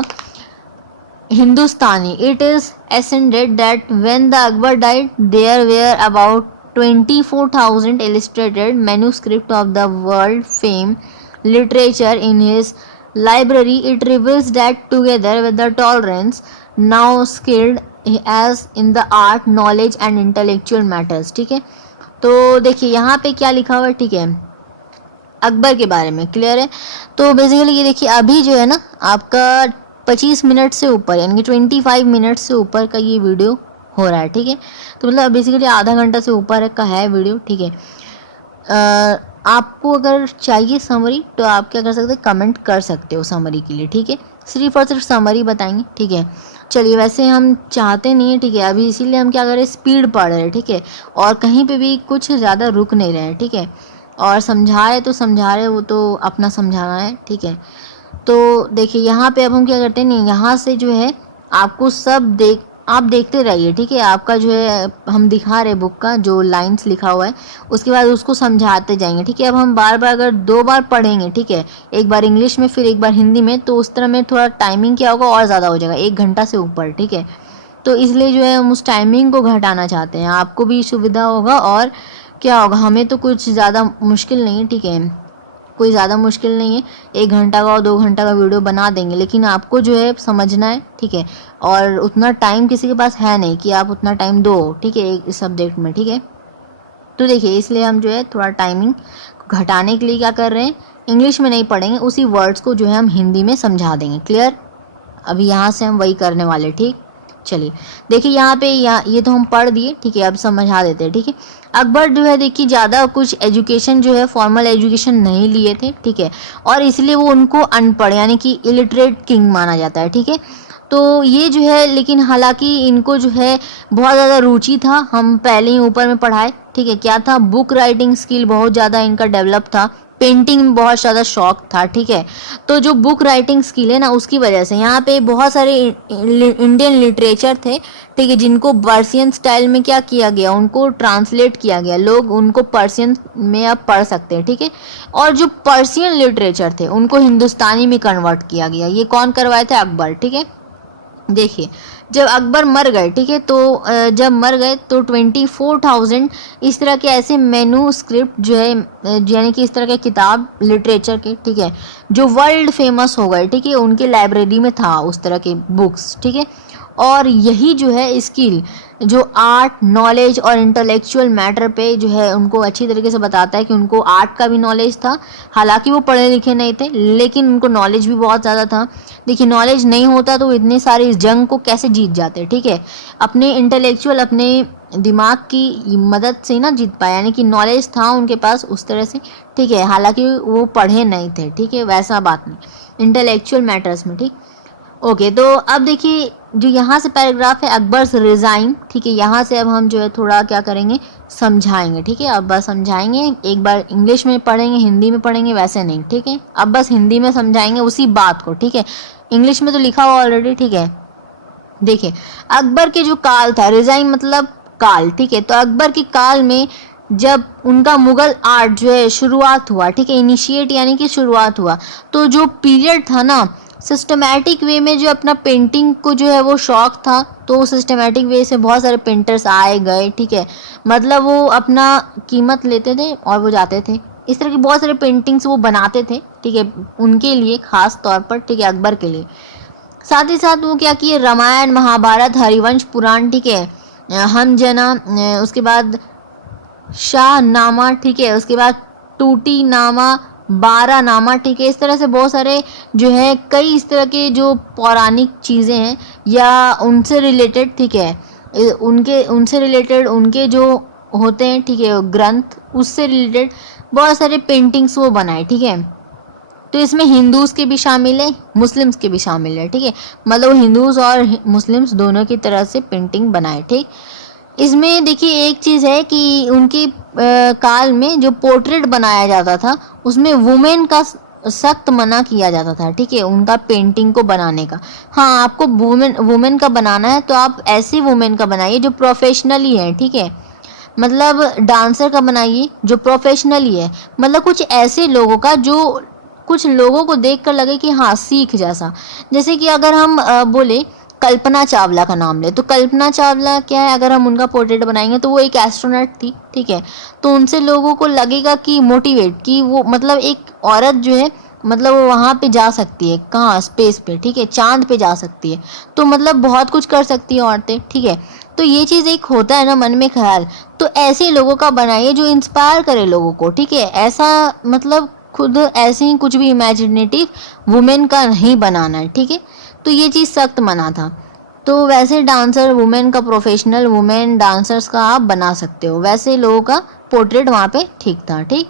Hindustani. It is ascended that when the Akbar died, there were about 24,000 illustrated manuscript of the world famed literature in his library. It reveals that together with the tolerance, now skilled as in the art, knowledge and intellectual matters. ठीक है, तो देखिए यहाँ पे क्या लिखा हुआ है, ठीक है, अकबर के बारे में क्लियर है। तो बेसिकली ये देखिए अभी जो है ना आपका 25 मिनट से ऊपर यानी कि 25 मिनट से ऊपर का ये वीडियो हो रहा है, ठीक है। तो मतलब बेसिकली आधा घंटा से ऊपर का है वीडियो, ठीक है। आपको अगर चाहिए समरी तो आप क्या कर सकते हैं, कमेंट कर सकते हो समरी के लिए, ठीक है। सिर्फ और सिर्फ समरी बताएंगे, ठीक है। चलिए, वैसे हम चाहते नहीं है, ठीक है, अभी इसीलिए हम क्या कर रहे हैं, स्पीड पढ़ रहे हैं, ठीक है, और कहीं पे भी कुछ ज़्यादा रुक नहीं रहे हैं, ठीक है। और समझा रहे तो समझा रहे, वो तो अपना समझाना है, ठीक है। तो देखिए यहाँ पे अब हम क्या करते हैं, नहीं यहाँ से जो है आपको सब आप देखते रहिए, ठीक है। आपका जो है हम दिखा रहे बुक का जो लाइंस लिखा हुआ है, उसके बाद उसको समझाते जाएंगे, ठीक है। अब हम बार बार अगर 2 बार पढ़ेंगे, ठीक है, एक बार इंग्लिश में फिर एक बार हिंदी में, तो उस तरह में थोड़ा टाइमिंग क्या होगा और ज़्यादा हो जाएगा, 1 घंटा से ऊपर, ठीक है। तो इसलिए जो है हम उस टाइमिंग को घटाना चाहते हैं, आपको भी सुविधा होगा और क्या होगा, हमें तो कुछ ज़्यादा मुश्किल नहीं है, ठीक है, कोई ज़्यादा मुश्किल नहीं है, 1 घंटा का और 2 घंटा का वीडियो बना देंगे, लेकिन आपको जो है समझना है, ठीक है। और उतना टाइम किसी के पास है नहीं कि आप उतना टाइम दो, ठीक है, एक सब्जेक्ट में, ठीक है। तो देखिए इसलिए हम जो है थोड़ा टाइमिंग घटाने के लिए क्या कर रहे हैं, इंग्लिश में नहीं पढ़ेंगे, उसी वर्ड्स को जो है हम हिंदी में समझा देंगे, क्लियर। अभी यहाँ से हम वही करने वाले, ठीक। चलिए देखिए यहाँ पे ये तो हम पढ़ दिए, ठीक है, अब समझा देते हैं, ठीक है। अकबर जो है देखिए ज़्यादा कुछ एजुकेशन जो है फॉर्मल एजुकेशन नहीं लिए थे, ठीक है, और इसलिए वो उनको अनपढ़ यानी कि इलिटरेट किंग माना जाता है, ठीक है। तो ये जो है, लेकिन हालांकि इनको जो है बहुत ज़्यादा रुचि था, हम पहले ही ऊपर में पढ़ाए, ठीक है, क्या था, बुक राइटिंग स्किल बहुत ज़्यादा इनका डेवलप था, पेंटिंग में बहुत ज़्यादा शौक था, ठीक है। तो जो बुक राइटिंग स्किल है ना, उसकी वजह से यहाँ पे बहुत सारे इंडियन लिटरेचर थे, ठीक है, जिनको पर्शियन स्टाइल में क्या किया गया, उनको ट्रांसलेट किया गया, लोग उनको पर्शियन में अब पढ़ सकते हैं, ठीक है। और जो पर्शियन लिटरेचर थे उनको हिंदुस्तानी में कन्वर्ट किया गया, ये कौन करवाए थे, अकबर, ठीक है। देखिए जब अकबर मर गए, ठीक है, तो जब मर गए तो 24,000 इस तरह के ऐसे मैन्यूस्क्रिप्ट जो है यानी कि इस तरह के किताब लिटरेचर के, ठीक है, जो वर्ल्ड फेमस हो गए, ठीक है, उनके लाइब्रेरी में था उस तरह के बुक्स, ठीक है। और यही जो है स्किल जो आर्ट, नॉलेज और इंटेलेक्चुअल मैटर पे जो है उनको अच्छी तरीके से बताता है कि उनको आर्ट का भी नॉलेज था, हालांकि वो पढ़े लिखे नहीं थे लेकिन उनको नॉलेज भी बहुत ज़्यादा था। देखिए नॉलेज नहीं होता तो इतने सारे इस जंग को कैसे जीत जाते, ठीक है, अपने इंटेलेक्चुअल अपने दिमाग की मदद से ना जीत पाए, यानी कि नॉलेज था उनके पास उस तरह से, ठीक है, हालांकि वो पढ़े नहीं थे, ठीक है, वैसा बात नहीं, इंटेलेक्चुअल मैटर्स में, ठीक। ओके, तो अब देखिए जो यहाँ से पैराग्राफ है अकबर्स रिजाइन, ठीक है, यहाँ से अब हम जो है थोड़ा क्या करेंगे, समझाएंगे, ठीक है। अब बस समझाएंगे, एक बार इंग्लिश में पढ़ेंगे, हिंदी में पढ़ेंगे, वैसे नहीं, ठीक है। अब बस हिंदी में समझाएंगे उसी बात को, ठीक है, इंग्लिश में तो लिखा हुआ ऑलरेडी, ठीक है। देखिए अकबर के जो काल था, रिजाइन मतलब काल, ठीक है, तो अकबर के काल में जब उनका मुगल आर्ट जो है शुरुआत हुआ, ठीक है, इनिशिएट यानी कि शुरुआत हुआ, तो जो पीरियड था ना, सिस्टमैटिक वे में जो अपना पेंटिंग को जो है वो शौक था, तो सिस्टमैटिक वे से बहुत सारे पेंटर्स आए गए, ठीक है, मतलब वो अपना कीमत लेते थे और वो जाते थे, इस तरह की बहुत सारे पेंटिंग्स वो बनाते थे, ठीक है, उनके लिए खास तौर पर, ठीक है, अकबर के लिए। साथ ही साथ वो क्या किए, रामायण, महाभारत, हरिवंश पुराण, ठीक है, हम जना, उसके बाद शाहनामा, ठीक है, उसके बाद टूटी नामा, 12 नामा, ठीक है, इस तरह से बहुत सारे जो है कई इस तरह के जो पौराणिक चीज़ें हैं या उनसे रिलेटेड, ठीक है, उनसे रिलेटेड उनके जो होते हैं, ठीक है, ग्रंथ, उससे रिलेटेड बहुत सारे पेंटिंग्स वो बनाए, ठीक है। तो इसमें हिंदूज के भी शामिल है, मुस्लिम्स के भी शामिल है, ठीक है, मतलब हिंदूज और मुस्लिम्स दोनों की तरह से पेंटिंग बनाए, ठीक। इसमें देखिए एक चीज़ है कि उनके काल में जो पोर्ट्रेट बनाया जाता था उसमें वुमेन का सख्त मना किया जाता था, ठीक है, उनका पेंटिंग को बनाने का। हाँ, आपको वुमेन का बनाना है तो आप ऐसी वुमेन का बनाइए जो प्रोफेशनली है, ठीक है, मतलब डांसर का बनाइए जो प्रोफेशनली है, मतलब कुछ ऐसे लोगों का जो कुछ लोगों को देख कर लगे कि हाँ सीख जैसा, जैसे कि अगर हम बोले कल्पना चावला का नाम ले, तो कल्पना चावला क्या है, अगर हम उनका पोर्ट्रेट बनाएंगे तो वो एक एस्ट्रोनॉट थी, ठीक है। तो उनसे लोगों को लगेगा कि मोटिवेट, कि वो मतलब एक औरत जो है मतलब वो वहाँ पे जा सकती है, कहाँ, स्पेस पे, ठीक है, चांद पे जा सकती है, तो मतलब बहुत कुछ कर सकती है औरतें, ठीक है। तो ये चीज़ एक होता है ना मन में ख्याल, तो ऐसे लोगों का बनाइए जो इंस्पायर करे लोगों को, ठीक है। ऐसा मतलब खुद ऐसे ही कुछ भी इमेजिनेटिव वुमेन का नहीं बनाना है, ठीक है। तो ये चीज़ सख्त मना था। तो वैसे डांसर वुमेन का, प्रोफेशनल वुमेन डांसर्स का आप बना सकते हो, वैसे लोगों का पोर्ट्रेट वहाँ पे ठीक था, ठीक।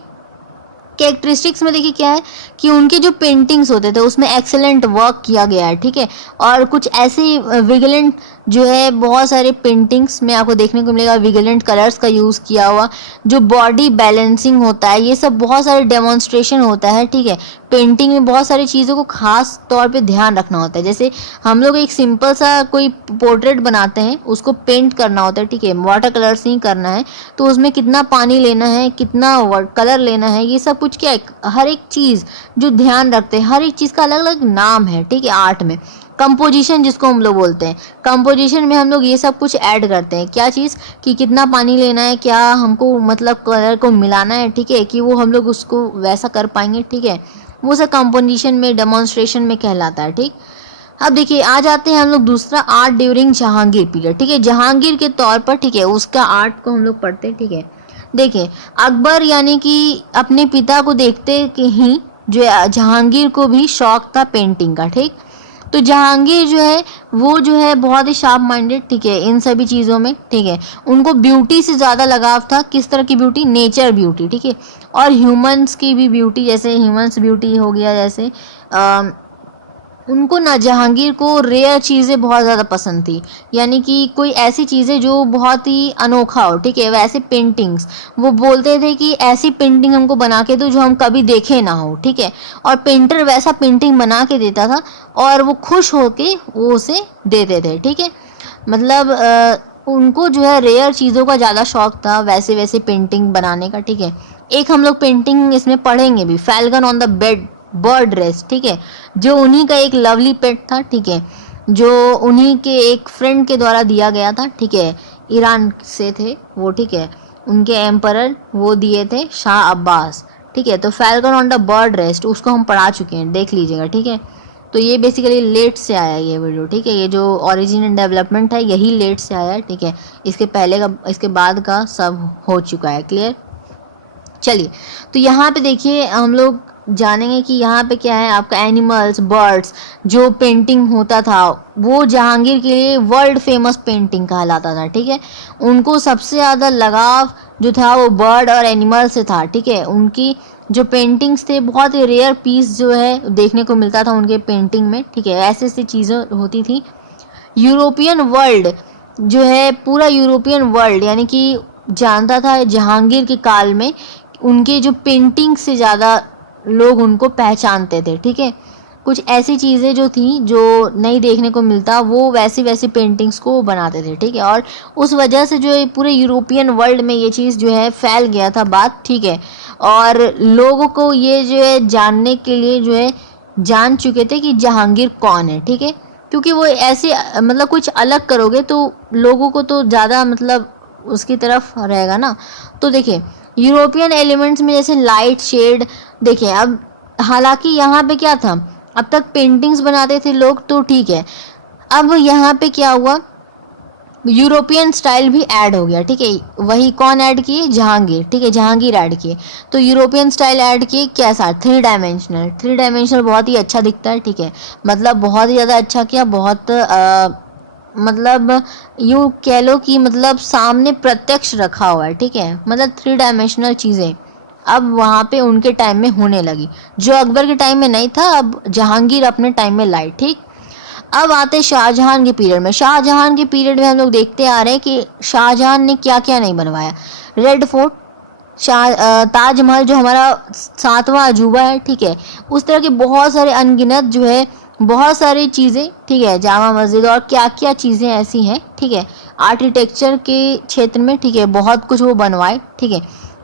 कैरेक्टरिस्टिक्स में देखिए क्या है कि उनके जो पेंटिंग्स होते थे उसमें एक्सेलेंट वर्क किया गया है, ठीक है। और कुछ ऐसे विजिलेंट जो है बहुत सारे पेंटिंग्स में आपको देखने को मिलेगा, विजिलेंट कलर्स का यूज़ किया हुआ, जो बॉडी बैलेंसिंग होता है, ये सब बहुत सारे डेमोन्स्ट्रेशन होता है, ठीक है। पेंटिंग में बहुत सारी चीज़ों को खास तौर पे ध्यान रखना होता है। जैसे हम लोग एक सिंपल सा कोई पोर्ट्रेट बनाते हैं, उसको पेंट करना होता है, ठीक है, वाटर कलर से ही करना है, तो उसमें कितना पानी लेना है, कितना कलर लेना है, ये सब कुछ क्या है, हर एक चीज़ जो ध्यान रखते हैं, हर एक चीज़ का अलग अलग नाम है, ठीक है। आर्ट में कंपोजिशन जिसको हम लोग बोलते हैं, कंपोजिशन में हम लोग ये सब कुछ ऐड करते हैं, क्या चीज़, कि कितना पानी लेना है, क्या हमको मतलब कलर को मिलाना है, ठीक है, कि वो हम लोग उसको वैसा कर पाएंगे, ठीक है। वो सब कंपोजिशन में, डेमोन्स्ट्रेशन में कहलाता है, ठीक। अब देखिए आ जाते हैं हम लोग दूसरा, आर्ट ड्यूरिंग जहांगीर पीरियड, ठीक है। जहांगीर के तौर पर, ठीक है, उसका आर्ट को हम लोग पढ़ते हैं, ठीक है। देखिए अकबर यानी कि अपने पिता को देखते कि ही जो है जहांगीर को भी शौक था पेंटिंग का, ठीक। तो जहांगीर जो है वो जो है बहुत ही शार्प माइंडेड, ठीक है, इन सभी चीज़ों में, ठीक है। उनको ब्यूटी से ज़्यादा लगाव था, किस तरह की ब्यूटी, नेचर ब्यूटी, ठीक है, और ह्यूमंस की भी ब्यूटी, जैसे ह्यूमंस ब्यूटी हो गया, जैसे उनको ना जहांगीर को रेयर चीज़ें बहुत ज़्यादा पसंद थी, यानी कि कोई ऐसी चीज़ें जो बहुत ही अनोखा हो, ठीक है, वैसे पेंटिंग्स वो बोलते थे कि ऐसी पेंटिंग हमको बना के दो जो हम कभी देखे ना हो, ठीक है। और पेंटर वैसा पेंटिंग बना के देता था और वो खुश होके वो उसे देते थे, ठीक है। मतलब उनको जो है रेयर चीज़ों का ज़्यादा शौक था, वैसे वैसे पेंटिंग बनाने का, ठीक है। एक हम लोग पेंटिंग इसमें पढ़ेंगे भी, falcon on the bed bird rest, ठीक है, जो उन्हीं का एक लवली पेट था, ठीक है, जो उन्हीं के एक फ्रेंड के द्वारा दिया गया था, ठीक है, ईरान से थे वो, ठीक है, उनके एम्परर वो दिए थे शाह अब्बास, ठीक है। तो falcon on the bird rest उसको हम पढ़ा चुके हैं, देख लीजिएगा, ठीक है। तो ये बेसिकली लेट से आया ये वीडियो, ठीक है, ये जो ओरिजिन एंड डेवलपमेंट है यही लेट से आया है, ठीक है। इसके पहले का, इसके बाद का सब हो चुका है, क्लियर। चलिए तो यहाँ पे देखिए हम लोग जानेंगे कि यहाँ पे क्या है आपका एनिमल्स, बर्ड्स, जो पेंटिंग होता था वो जहांगीर के लिए वर्ल्ड फेमस पेंटिंग कहलाता था, ठीक है। उनको सबसे ज़्यादा लगाव जो था वो बर्ड और एनिमल से था, ठीक है। उनकी जो पेंटिंग्स थे बहुत ही रेयर पीस जो है देखने को मिलता था उनके पेंटिंग में, ठीक है, ऐसी ऐसी चीज़ें होती थी। यूरोपियन वर्ल्ड जो है, पूरा यूरोपियन वर्ल्ड यानी कि जानता था जहांगीर के काल में उनके जो पेंटिंग से ज़्यादा लोग उनको पहचानते थे, ठीक है। कुछ ऐसी चीज़ें जो थी जो नहीं देखने को मिलता वो वैसी वैसी पेंटिंग्स को बनाते थे, ठीक है। और उस वजह से जो है पूरे यूरोपियन वर्ल्ड में ये चीज़ जो है फैल गया था बात, ठीक है। और लोगों को ये जो है जानने के लिए जो है जान चुके थे कि जहांगीर कौन है, ठीक है। क्योंकि वो ऐसे मतलब कुछ अलग करोगे तो लोगों को तो ज़्यादा मतलब उसकी तरफ रहेगा ना। तो देखिए यूरोपियन एलिमेंट्स में जैसे लाइट शेड, देखिए अब हालांकि यहाँ पे क्या था, अब तक पेंटिंग्स बनाते थे लोग तो ठीक है, अब यहाँ पे क्या हुआ, यूरोपियन स्टाइल भी ऐड हो गया, ठीक है। वही कौन ऐड किए, जहांगीर, ठीक है, जहांगीर ऐड किए। तो यूरोपियन स्टाइल ऐड किए, कैसा, थ्री डायमेंशनल, थ्री डायमेंशनल बहुत ही अच्छा दिखता है, ठीक है, मतलब बहुत ही ज़्यादा अच्छा किया, बहुत मतलब यूँ कह लो कि मतलब सामने प्रत्यक्ष रखा हुआ है, ठीक है, मतलब थ्री डायमेंशनल चीज़ें अब वहाँ पे उनके टाइम में होने लगी, जो अकबर के टाइम में नहीं था, अब जहांगीर अपने टाइम में लाई, ठीक। अब आते शाहजहां के पीरियड में, शाहजहां के पीरियड में हम लोग देखते आ रहे हैं कि शाहजहां ने क्या क्या नहीं बनवाया। रेड फोर्ट, ताजमहल जो हमारा 7वां अजूबा है, ठीक है, उस तरह के बहुत सारे अनगिनत जो है बहुत सारी चीज़ें, ठीक है, जामा मस्जिद और क्या क्या चीज़ें ऐसी हैं, ठीक है, आर्किटेक्चर के क्षेत्र में, ठीक है, बहुत कुछ वो बनवाए, ठीक है।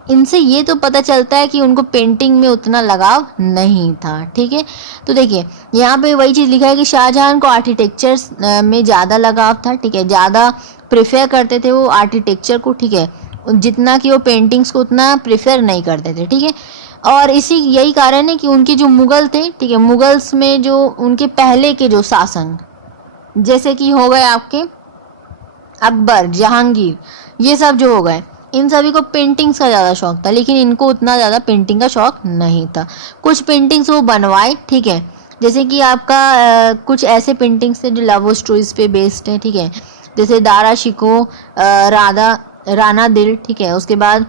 इनसे ये तो पता चलता है कि उनको पेंटिंग में उतना लगाव नहीं था, ठीक है। तो देखिए यहाँ पे वही चीज़ लिखा है कि शाहजहां को आर्किटेक्चर में ज़्यादा लगाव था, ठीक है, ज़्यादा प्रेफर करते थे वो आर्किटेक्चर को, ठीक है, जितना कि वो पेंटिंग्स को उतना प्रेफर नहीं करते थे, ठीक है। और इसी यही कारण है कि उनके जो मुगल थे, ठीक है, मुगल्स में जो उनके पहले के जो शासक, जैसे कि हो गए आपके अकबर, जहांगीर, ये सब जो हो गए, इन सभी को पेंटिंग्स का ज़्यादा शौक था, लेकिन इनको उतना ज़्यादा पेंटिंग का शौक नहीं था। कुछ पेंटिंग्स वो बनवाए, ठीक है, जैसे कि आपका कुछ ऐसे पेंटिंग्स थे जो लव स्टोरीज पे बेस्ड है, ठीक है, जैसे दारा शिको, राना दिल, ठीक है, उसके बाद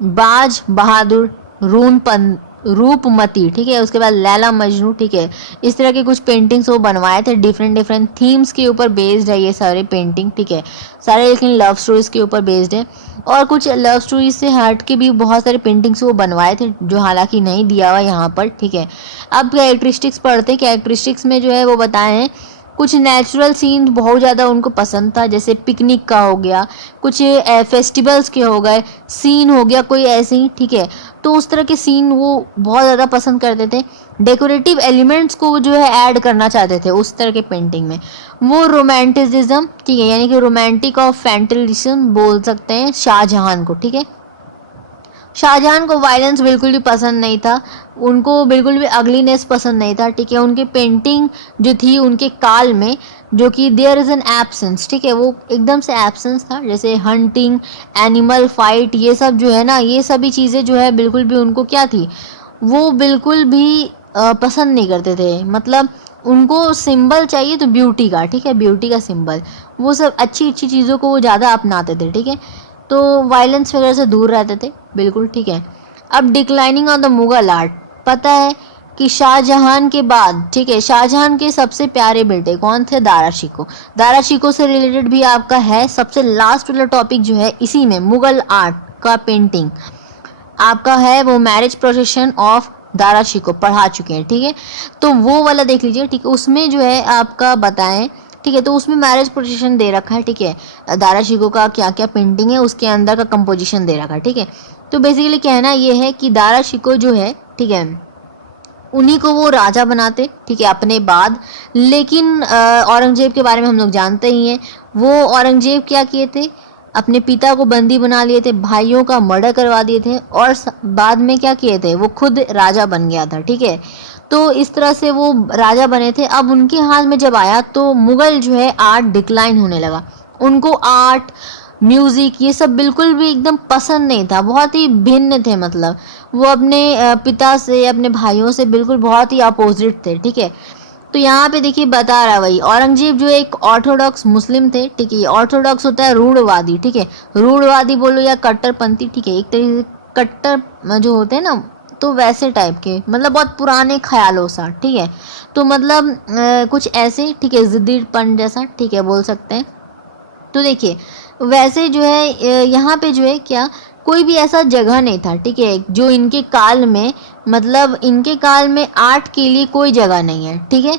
बाज बहादुर, रूपमती, ठीक है, उसके बाद लैला मजनू, ठीक है, इस तरह के कुछ पेंटिंग्स वो बनवाए थे, डिफरेंट डिफरेंट थीम्स के ऊपर बेस्ड है ये सारे पेंटिंग, ठीक है, सारे लेकिन लव स्टोरीज के ऊपर बेस्ड है। और कुछ लव स्टोरीज से हट के भी बहुत सारे पेंटिंग्स वो बनवाए थे, जो हालांकि नहीं दिया हुआ यहाँ पर, ठीक है। अब कैरेक्टरिस्टिक्स पढ़ते, कैरेक्टरिस्टिक्स में जो है वो बताए हैं, कुछ नेचुरल सीन बहुत ज़्यादा उनको पसंद था, जैसे पिकनिक का हो गया, कुछ फेस्टिवल्स के हो गए, सीन हो गया कोई ऐसे ही, ठीक है, तो उस तरह के सीन वो बहुत ज़्यादा पसंद करते थे। डेकोरेटिव एलिमेंट्स को जो है ऐड करना चाहते थे उस तरह के पेंटिंग में। वो रोमांटिसिज्म, ठीक है, यानी कि रोमांटिक और फैंटलिज्म बोल सकते हैं शाहजहां को, ठीक है। शाहजहां को वायलेंस बिल्कुल भी पसंद नहीं था, उनको बिल्कुल भी अगलीनेस पसंद नहीं था, ठीक है। उनकी पेंटिंग जो थी उनके काल में, जो कि देयर इज़ एन एब्सेंस, ठीक है, वो एकदम से एब्सेंस था, जैसे हंटिंग, एनिमल फाइट, ये सब जो है ना, ये सभी चीज़ें जो है बिल्कुल भी उनको क्या थी, वो बिल्कुल भी पसंद नहीं करते थे। मतलब उनको सिंबल चाहिए तो ब्यूटी का, ठीक है, ब्यूटी का सिंबल, वो सब अच्छी अच्छी चीज़ों को वो ज़्यादा अपनाते थे, ठीक है, तो वायलेंस वगैरह से दूर रहते थे, बिल्कुल, ठीक है। अब declining of the Mughal art, पता है कि शाहजहां के बाद, ठीक है, शाहजहां के सबसे प्यारे बेटे कौन थे, दारा शिको। दारा शिको से रिलेटेड भी आपका है सबसे लास्ट वाला टॉपिक जो है इसी में, मुगल आर्ट का पेंटिंग आपका है, वो marriage procession of Dara Shikoh पढ़ा चुके हैं, ठीक है, तो वो वाला देख लीजिए, ठीक है, उसमें जो है आपका बताएं, ठीक है, तो उसमें मैरिज पोजीशन दे रखा है, ठीक है, दारा शिको का क्या क्या पेंटिंग है उसके अंदर का कंपोजिशन दे रखा है, ठीक है। तो बेसिकली कहना ये है कि दारा शिको जो है, ठीक है, उन्हीं को वो राजा बनाते, ठीक है, अपने बाद। लेकिन औरंगजेब के बारे में हम लोग जानते ही हैं, वो औरंगजेब क्या किए थे, अपने पिता को बंदी बना लिए थे, भाइयों का मर्डर करवा दिए थे, और बाद में क्या किए थे, वो खुद राजा बन गया था, ठीक है। तो इस तरह से वो राजा बने थे। अब उनके हाथ में जब आया तो मुगल जो है आर्ट डिक्लाइन होने लगा, उनको आर्ट, म्यूजिक, ये सब बिल्कुल भी एकदम पसंद नहीं था, बहुत ही भिन्न थे, मतलब वो अपने पिता से, अपने भाइयों से बिल्कुल बहुत ही अपोजिट थे, ठीक है। तो यहाँ पे देखिए बता रहा है वही, औरंगजेब जो एक ऑर्थोडॉक्स मुस्लिम थे, ठीक है, ऑर्थोडॉक्स होता है रूढ़वादी, ठीक है, रूढ़वादी बोलो या कट्टरपंथी, ठीक है, एक तरीके से कट्टर जो होते हैं ना, तो वैसे टाइप के, मतलब बहुत पुराने ख्यालों सा, ठीक है, तो मतलब कुछ ऐसे, ठीक है, जिद्दीपन जैसा, ठीक है, बोल सकते हैं। तो देखिए वैसे जो है यहाँ पे जो है क्या, कोई भी ऐसा जगह नहीं था, ठीक है, जो इनके काल में, मतलब इनके काल में आर्ट के लिए कोई जगह नहीं है, ठीक है,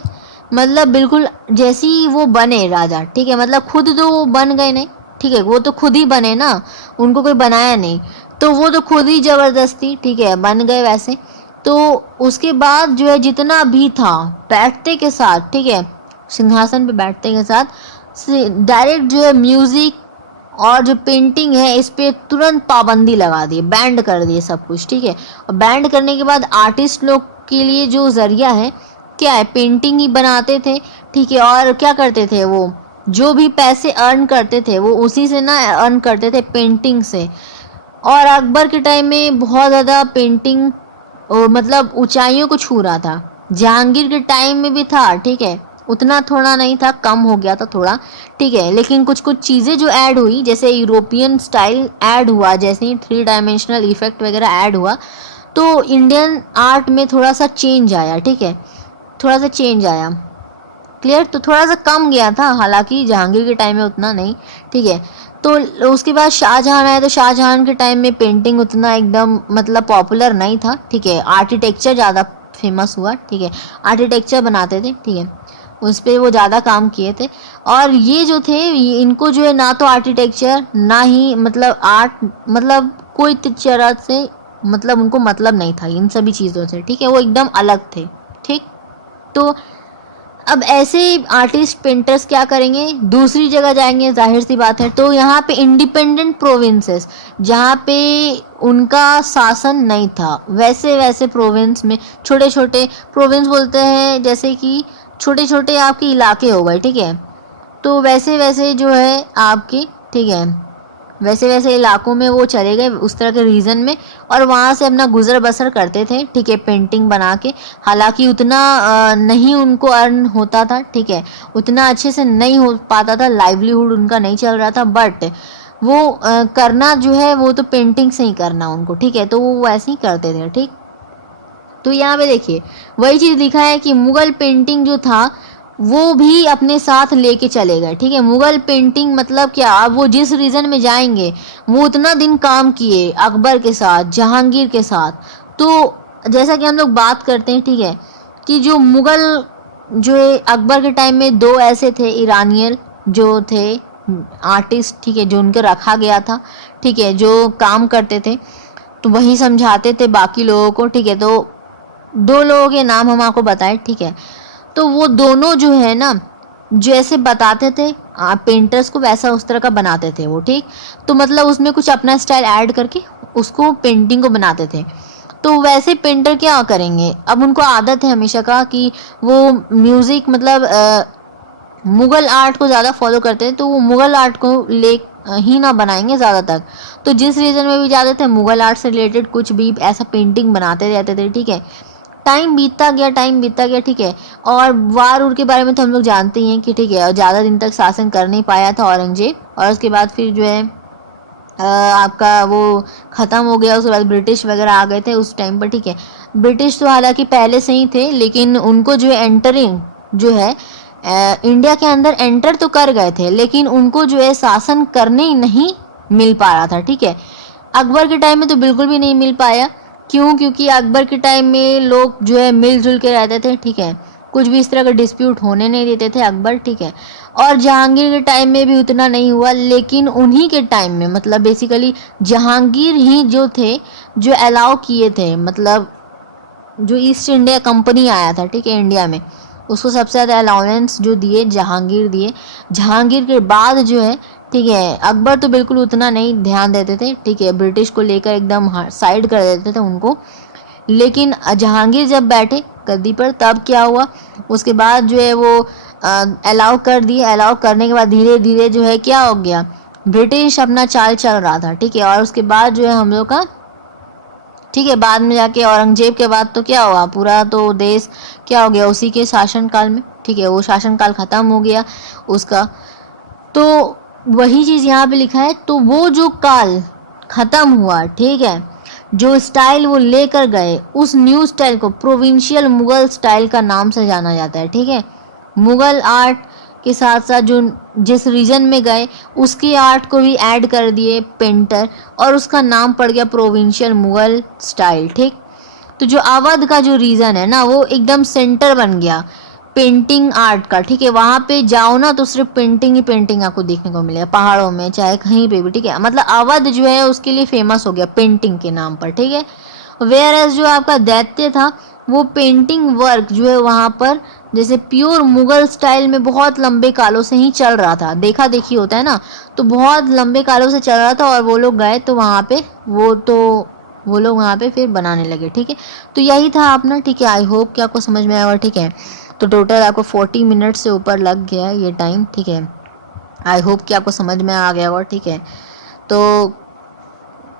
मतलब बिल्कुल जैसे ही वो बने राजा, ठीक है, मतलब खुद तो वो बन गए नहीं, ठीक है, वो तो खुद ही बने ना, उनको कोई बनाया नहीं, तो वो तो खुद ही जबरदस्ती, ठीक है, बन गए वैसे। तो उसके बाद जो है जितना भी था बैठते के साथ, ठीक है, सिंहासन पे बैठते के साथ डायरेक्ट जो है म्यूजिक और जो पेंटिंग है इस पे तुरंत पाबंदी लगा दी, बैंड कर दिए सब कुछ, ठीक है। और बैंड करने के बाद आर्टिस्ट लोग के लिए जो जरिया है क्या है, पेंटिंग ही बनाते थे, ठीक है, और क्या करते थे वो, जो भी पैसे अर्न करते थे वो उसी से ना अर्न करते थे, पेंटिंग से। और अकबर के टाइम में बहुत ज़्यादा पेंटिंग मतलब ऊंचाइयों को छू रहा था, जहांगीर के टाइम में भी था, ठीक है, उतना थोड़ा नहीं था, कम हो गया था थोड़ा, ठीक है, लेकिन कुछ कुछ चीज़ें जो ऐड हुई, जैसे यूरोपियन स्टाइल ऐड हुआ, जैसे ही 3 डायमेंशनल इफेक्ट वगैरह ऐड हुआ, तो इंडियन आर्ट में थोड़ा सा चेंज आया, ठीक है, थोड़ा सा चेंज आया, क्लियर, तो थोड़ा सा कम गया था, हालांकि जहांगीर के टाइम में उतना नहीं, ठीक है। तो उसके बाद शाहजहां आया, तो शाहजहां के टाइम में पेंटिंग उतना एकदम मतलब पॉपुलर नहीं था, ठीक है, आर्किटेक्चर ज़्यादा फेमस हुआ, ठीक है, आर्किटेक्चर बनाते थे, ठीक है, उस पर वो ज़्यादा काम किए थे। और ये जो थे इनको जो है ना तो आर्किटेक्चर ना ही मतलब आर्ट, मतलब कोई तरह से मतलब उनको मतलब नहीं था इन सभी चीज़ों से, ठीक है, वो एकदम अलग थे, ठीक। तो अब ऐसे आर्टिस्ट पेंटर्स क्या करेंगे, दूसरी जगह जाएंगे, जाहिर सी बात है। तो यहाँ पे इंडिपेंडेंट प्रोविंसेस जहाँ पे उनका शासन नहीं था, वैसे वैसे प्रोविंस में छोटे छोटे प्रोविंस बोलते हैं, जैसे कि छोटे छोटे आपके इलाके हो गए, ठीक है। तो वैसे वैसे जो है आपके, ठीक है, वैसे वैसे इलाकों में वो चले गए, उस तरह के रीजन में, और वहाँ से अपना गुजर बसर करते थे, ठीक है, पेंटिंग बना के। हालांकि उतना नहीं उनको अर्न होता था, ठीक है, उतना अच्छे से नहीं हो पाता था, लाइवलीहुड उनका नहीं चल रहा था, बट वो करना जो है वो तो पेंटिंग से ही करना उनको, ठीक है, तो वो ऐसे ही करते थे, ठीक। तो यहाँ पे देखिए वही चीज़ लिखा है कि मुगल पेंटिंग जो था वो भी अपने साथ लेके चले गए, ठीक है। मुगल पेंटिंग मतलब क्या, अब वो जिस रीजन में जाएंगे वो उतना दिन काम किए अकबर के साथ, जहांगीर के साथ। तो जैसा कि हम लोग बात करते हैं, ठीक है, कि जो मुगल जो अकबर के टाइम में दो ऐसे थे ईरानियल जो थे आर्टिस्ट, ठीक है, जो उनको रखा गया था, ठीक है, जो काम करते थे, तो वही समझाते थे बाकी लोगों को, ठीक है। तो दो लोगों के नाम हम आपको बताएं, ठीक है। तो वो दोनों जो है ना, जैसे बताते थे पेंटर्स को, वैसा उस तरह का बनाते थे वो, ठीक। तो मतलब उसमें कुछ अपना स्टाइल ऐड करके उसको पेंटिंग को बनाते थे। तो वैसे पेंटर क्या करेंगे, अब उनको आदत है हमेशा का कि वो म्यूजिक मतलब मुगल आर्ट को ज़्यादा फॉलो करते हैं, तो वो मुगल आर्ट को ले ही ना बनाएंगे ज़्यादातर। तो जिस रीजन में भी जाते थे मुगल आर्ट से रिलेटेड कुछ भी ऐसा पेंटिंग बनाते रहते थे, ठीक है। टाइम बीतता गया, टाइम बीतता गया, ठीक है। और वार उर के बारे में तो हम लोग जानते ही हैं कि, ठीक है, और ज़्यादा दिन तक शासन कर नहीं पाया था औरंगजेब, और उसके बाद फिर जो है आपका वो ख़त्म हो गया। उसके बाद ब्रिटिश वगैरह आ गए थे उस टाइम पर, ठीक है। ब्रिटिश तो हालांकि पहले से ही थे, लेकिन उनको जो है एंटरिंग जो है इंडिया के अंदर एंटर तो कर गए थे, लेकिन उनको जो है शासन करने नहीं मिल पा रहा था, ठीक है। अकबर के टाइम में तो बिल्कुल भी नहीं मिल पाया। क्यों? क्योंकि अकबर के टाइम में लोग जो है मिलजुल के रहते थे, ठीक है, कुछ भी इस तरह का डिस्प्यूट होने नहीं देते थे अकबर, ठीक है। और जहांगीर के टाइम में भी उतना नहीं हुआ, लेकिन उन्हीं के टाइम में मतलब बेसिकली जहांगीर ही जो थे जो अलाउ किए थे, मतलब जो ईस्ट इंडिया कंपनी आया था, ठीक है, इंडिया में, उसको सबसे ज़्यादा अलाउंस जो दिए जहांगीर दिए। जहांगीर के बाद जो है, ठीक है, अकबर तो बिल्कुल उतना नहीं ध्यान देते थे, ठीक है, ब्रिटिश को लेकर एकदम साइड कर देते थे उनको। लेकिन जहांगीर जब बैठे गद्दी पर तब क्या हुआ, उसके बाद जो है वो अलाउ कर दिए। अलाउ करने के बाद धीरे धीरे जो है क्या हो गया, ब्रिटिश अपना चाल चल रहा था, ठीक है। और उसके बाद जो है हम लोग का, ठीक है, बाद में जाके औरंगजेब के बाद तो क्या हुआ, पूरा तो देश क्या हो गया उसी के शासनकाल में, ठीक है, वो शासनकाल खत्म हो गया उसका। तो वही चीज़ यहाँ पे लिखा है। तो वो जो काल खत्म हुआ, ठीक है, जो स्टाइल वो लेकर गए उस न्यू स्टाइल को प्रोविंशियल मुगल स्टाइल का नाम से जाना जाता है, ठीक है। मुगल आर्ट के साथ साथ जो जिस रीजन में गए उसकी आर्ट को भी ऐड कर दिए पेंटर, और उसका नाम पड़ गया प्रोविंशियल मुगल स्टाइल, ठीक। तो जो अवध का जो रीजन है ना, वो एकदम सेंटर बन गया पेंटिंग आर्ट का, ठीक है। वहाँ पे जाओ ना तो सिर्फ पेंटिंग ही पेंटिंग आपको देखने को मिलेगा, पहाड़ों में चाहे कहीं पे भी, ठीक है। मतलब अवध जो है उसके लिए फेमस हो गया पेंटिंग के नाम पर, ठीक है। वेयर एज जो आपका दैत्य था वो पेंटिंग वर्क जो है वहाँ पर जैसे प्योर मुगल स्टाइल में बहुत लंबे कालों से ही चल रहा था, देखा देखी होता है ना, तो बहुत लंबे कालों से चल रहा था। और वो लोग गए तो वहाँ पे वो लोग वहाँ पे फिर बनाने लगे, ठीक है। तो यही था अपना, ठीक है। आई होप कि आपको समझ में आया, ठीक है। तो टोटल आपको 40 मिनट से ऊपर लग गया ये टाइम, ठीक है। आई होप कि आपको समझ में आ गया होगा, ठीक है। तो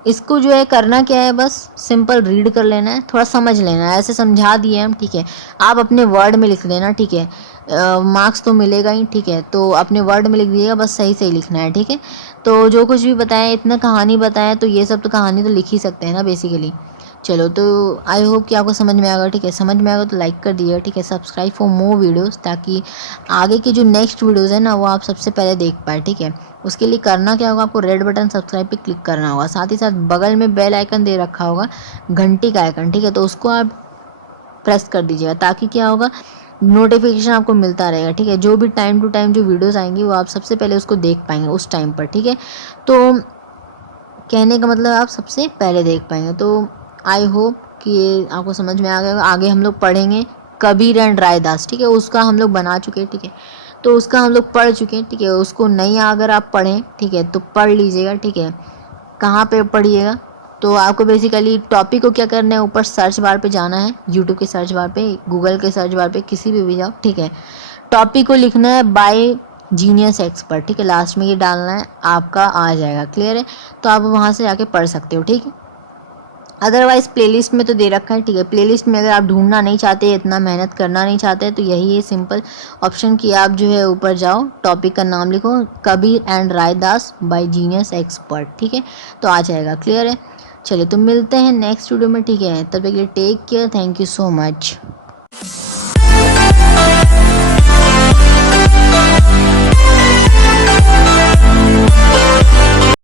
इसको जो है करना क्या है, बस सिंपल रीड कर लेना है, थोड़ा समझ लेना है, ऐसे समझा दिए हम, ठीक है। आप अपने वर्ड में लिख लेना, ठीक है, मार्क्स तो मिलेगा ही, ठीक है। तो अपने वर्ड में लिख दिएगा, बस सही सही लिखना है, ठीक है। तो जो कुछ भी बताएं, इतना कहानी बताएं, तो ये सब तो कहानी तो लिख ही सकते हैं ना बेसिकली। चलो, तो आई होप कि आपको समझ में आएगा, ठीक है। समझ में आएगा तो लाइक कर दिए, ठीक है। सब्सक्राइब फॉर मोर वीडियोस, ताकि आगे की जो नेक्स्ट वीडियोस है ना वो आप सबसे पहले देख पाए, ठीक है। उसके लिए करना क्या होगा, आपको रेड बटन सब्सक्राइब पे क्लिक करना होगा, साथ ही साथ बगल में बेल आइकन दे रखा होगा, घंटी का आइकन, ठीक है, तो उसको आप प्रेस कर दीजिएगा, ताकि क्या होगा, नोटिफिकेशन आपको मिलता रहेगा, ठीक है। जो भी टाइम टू टाइम जो वीडियोस आएंगी वो आप सबसे पहले उसको देख पाएंगे उस टाइम पर, ठीक है। तो कहने का मतलब आप सबसे पहले देख पाएंगे। तो आई होप कि ये आपको समझ में आ गया। आगे हम लोग पढ़ेंगे कबीर एंड रायदास, ठीक है, उसका हम लोग बना चुके हैं, ठीक है, तो उसका हम लोग पढ़ चुके हैं, ठीक है। उसको नहीं अगर आप पढ़ें, ठीक है, तो पढ़ लीजिएगा, ठीक है। कहाँ पे पढ़िएगा, तो आपको बेसिकली टॉपिक को क्या करना है, ऊपर सर्च बार पे जाना है, यूट्यूब के सर्च बार पे, गूगल के सर्च बार पे, किसी भी जाओ, ठीक है। टॉपिक को लिखना है बाय जीनियस एक्सपर्ट, ठीक है, लास्ट में ये डालना है, आपका आ जाएगा। क्लियर है, तो आप वहाँ से जाके पढ़ सकते हो, ठीक है। अदरवाइज प्लेलिस्ट में तो दे रखा है, ठीक है। प्लेलिस्ट में अगर आप ढूंढना नहीं चाहते, इतना मेहनत करना नहीं चाहते, तो यही है सिंपल ऑप्शन कि आप जो है ऊपर जाओ, टॉपिक का नाम लिखो Kabir and Raidas by Genius Expert, ठीक है, तो आ जाएगा। क्लियर है, चलिए तो मिलते हैं नेक्स्ट वीडियो में, ठीक है, तब तक के लिए take care, thank you so much.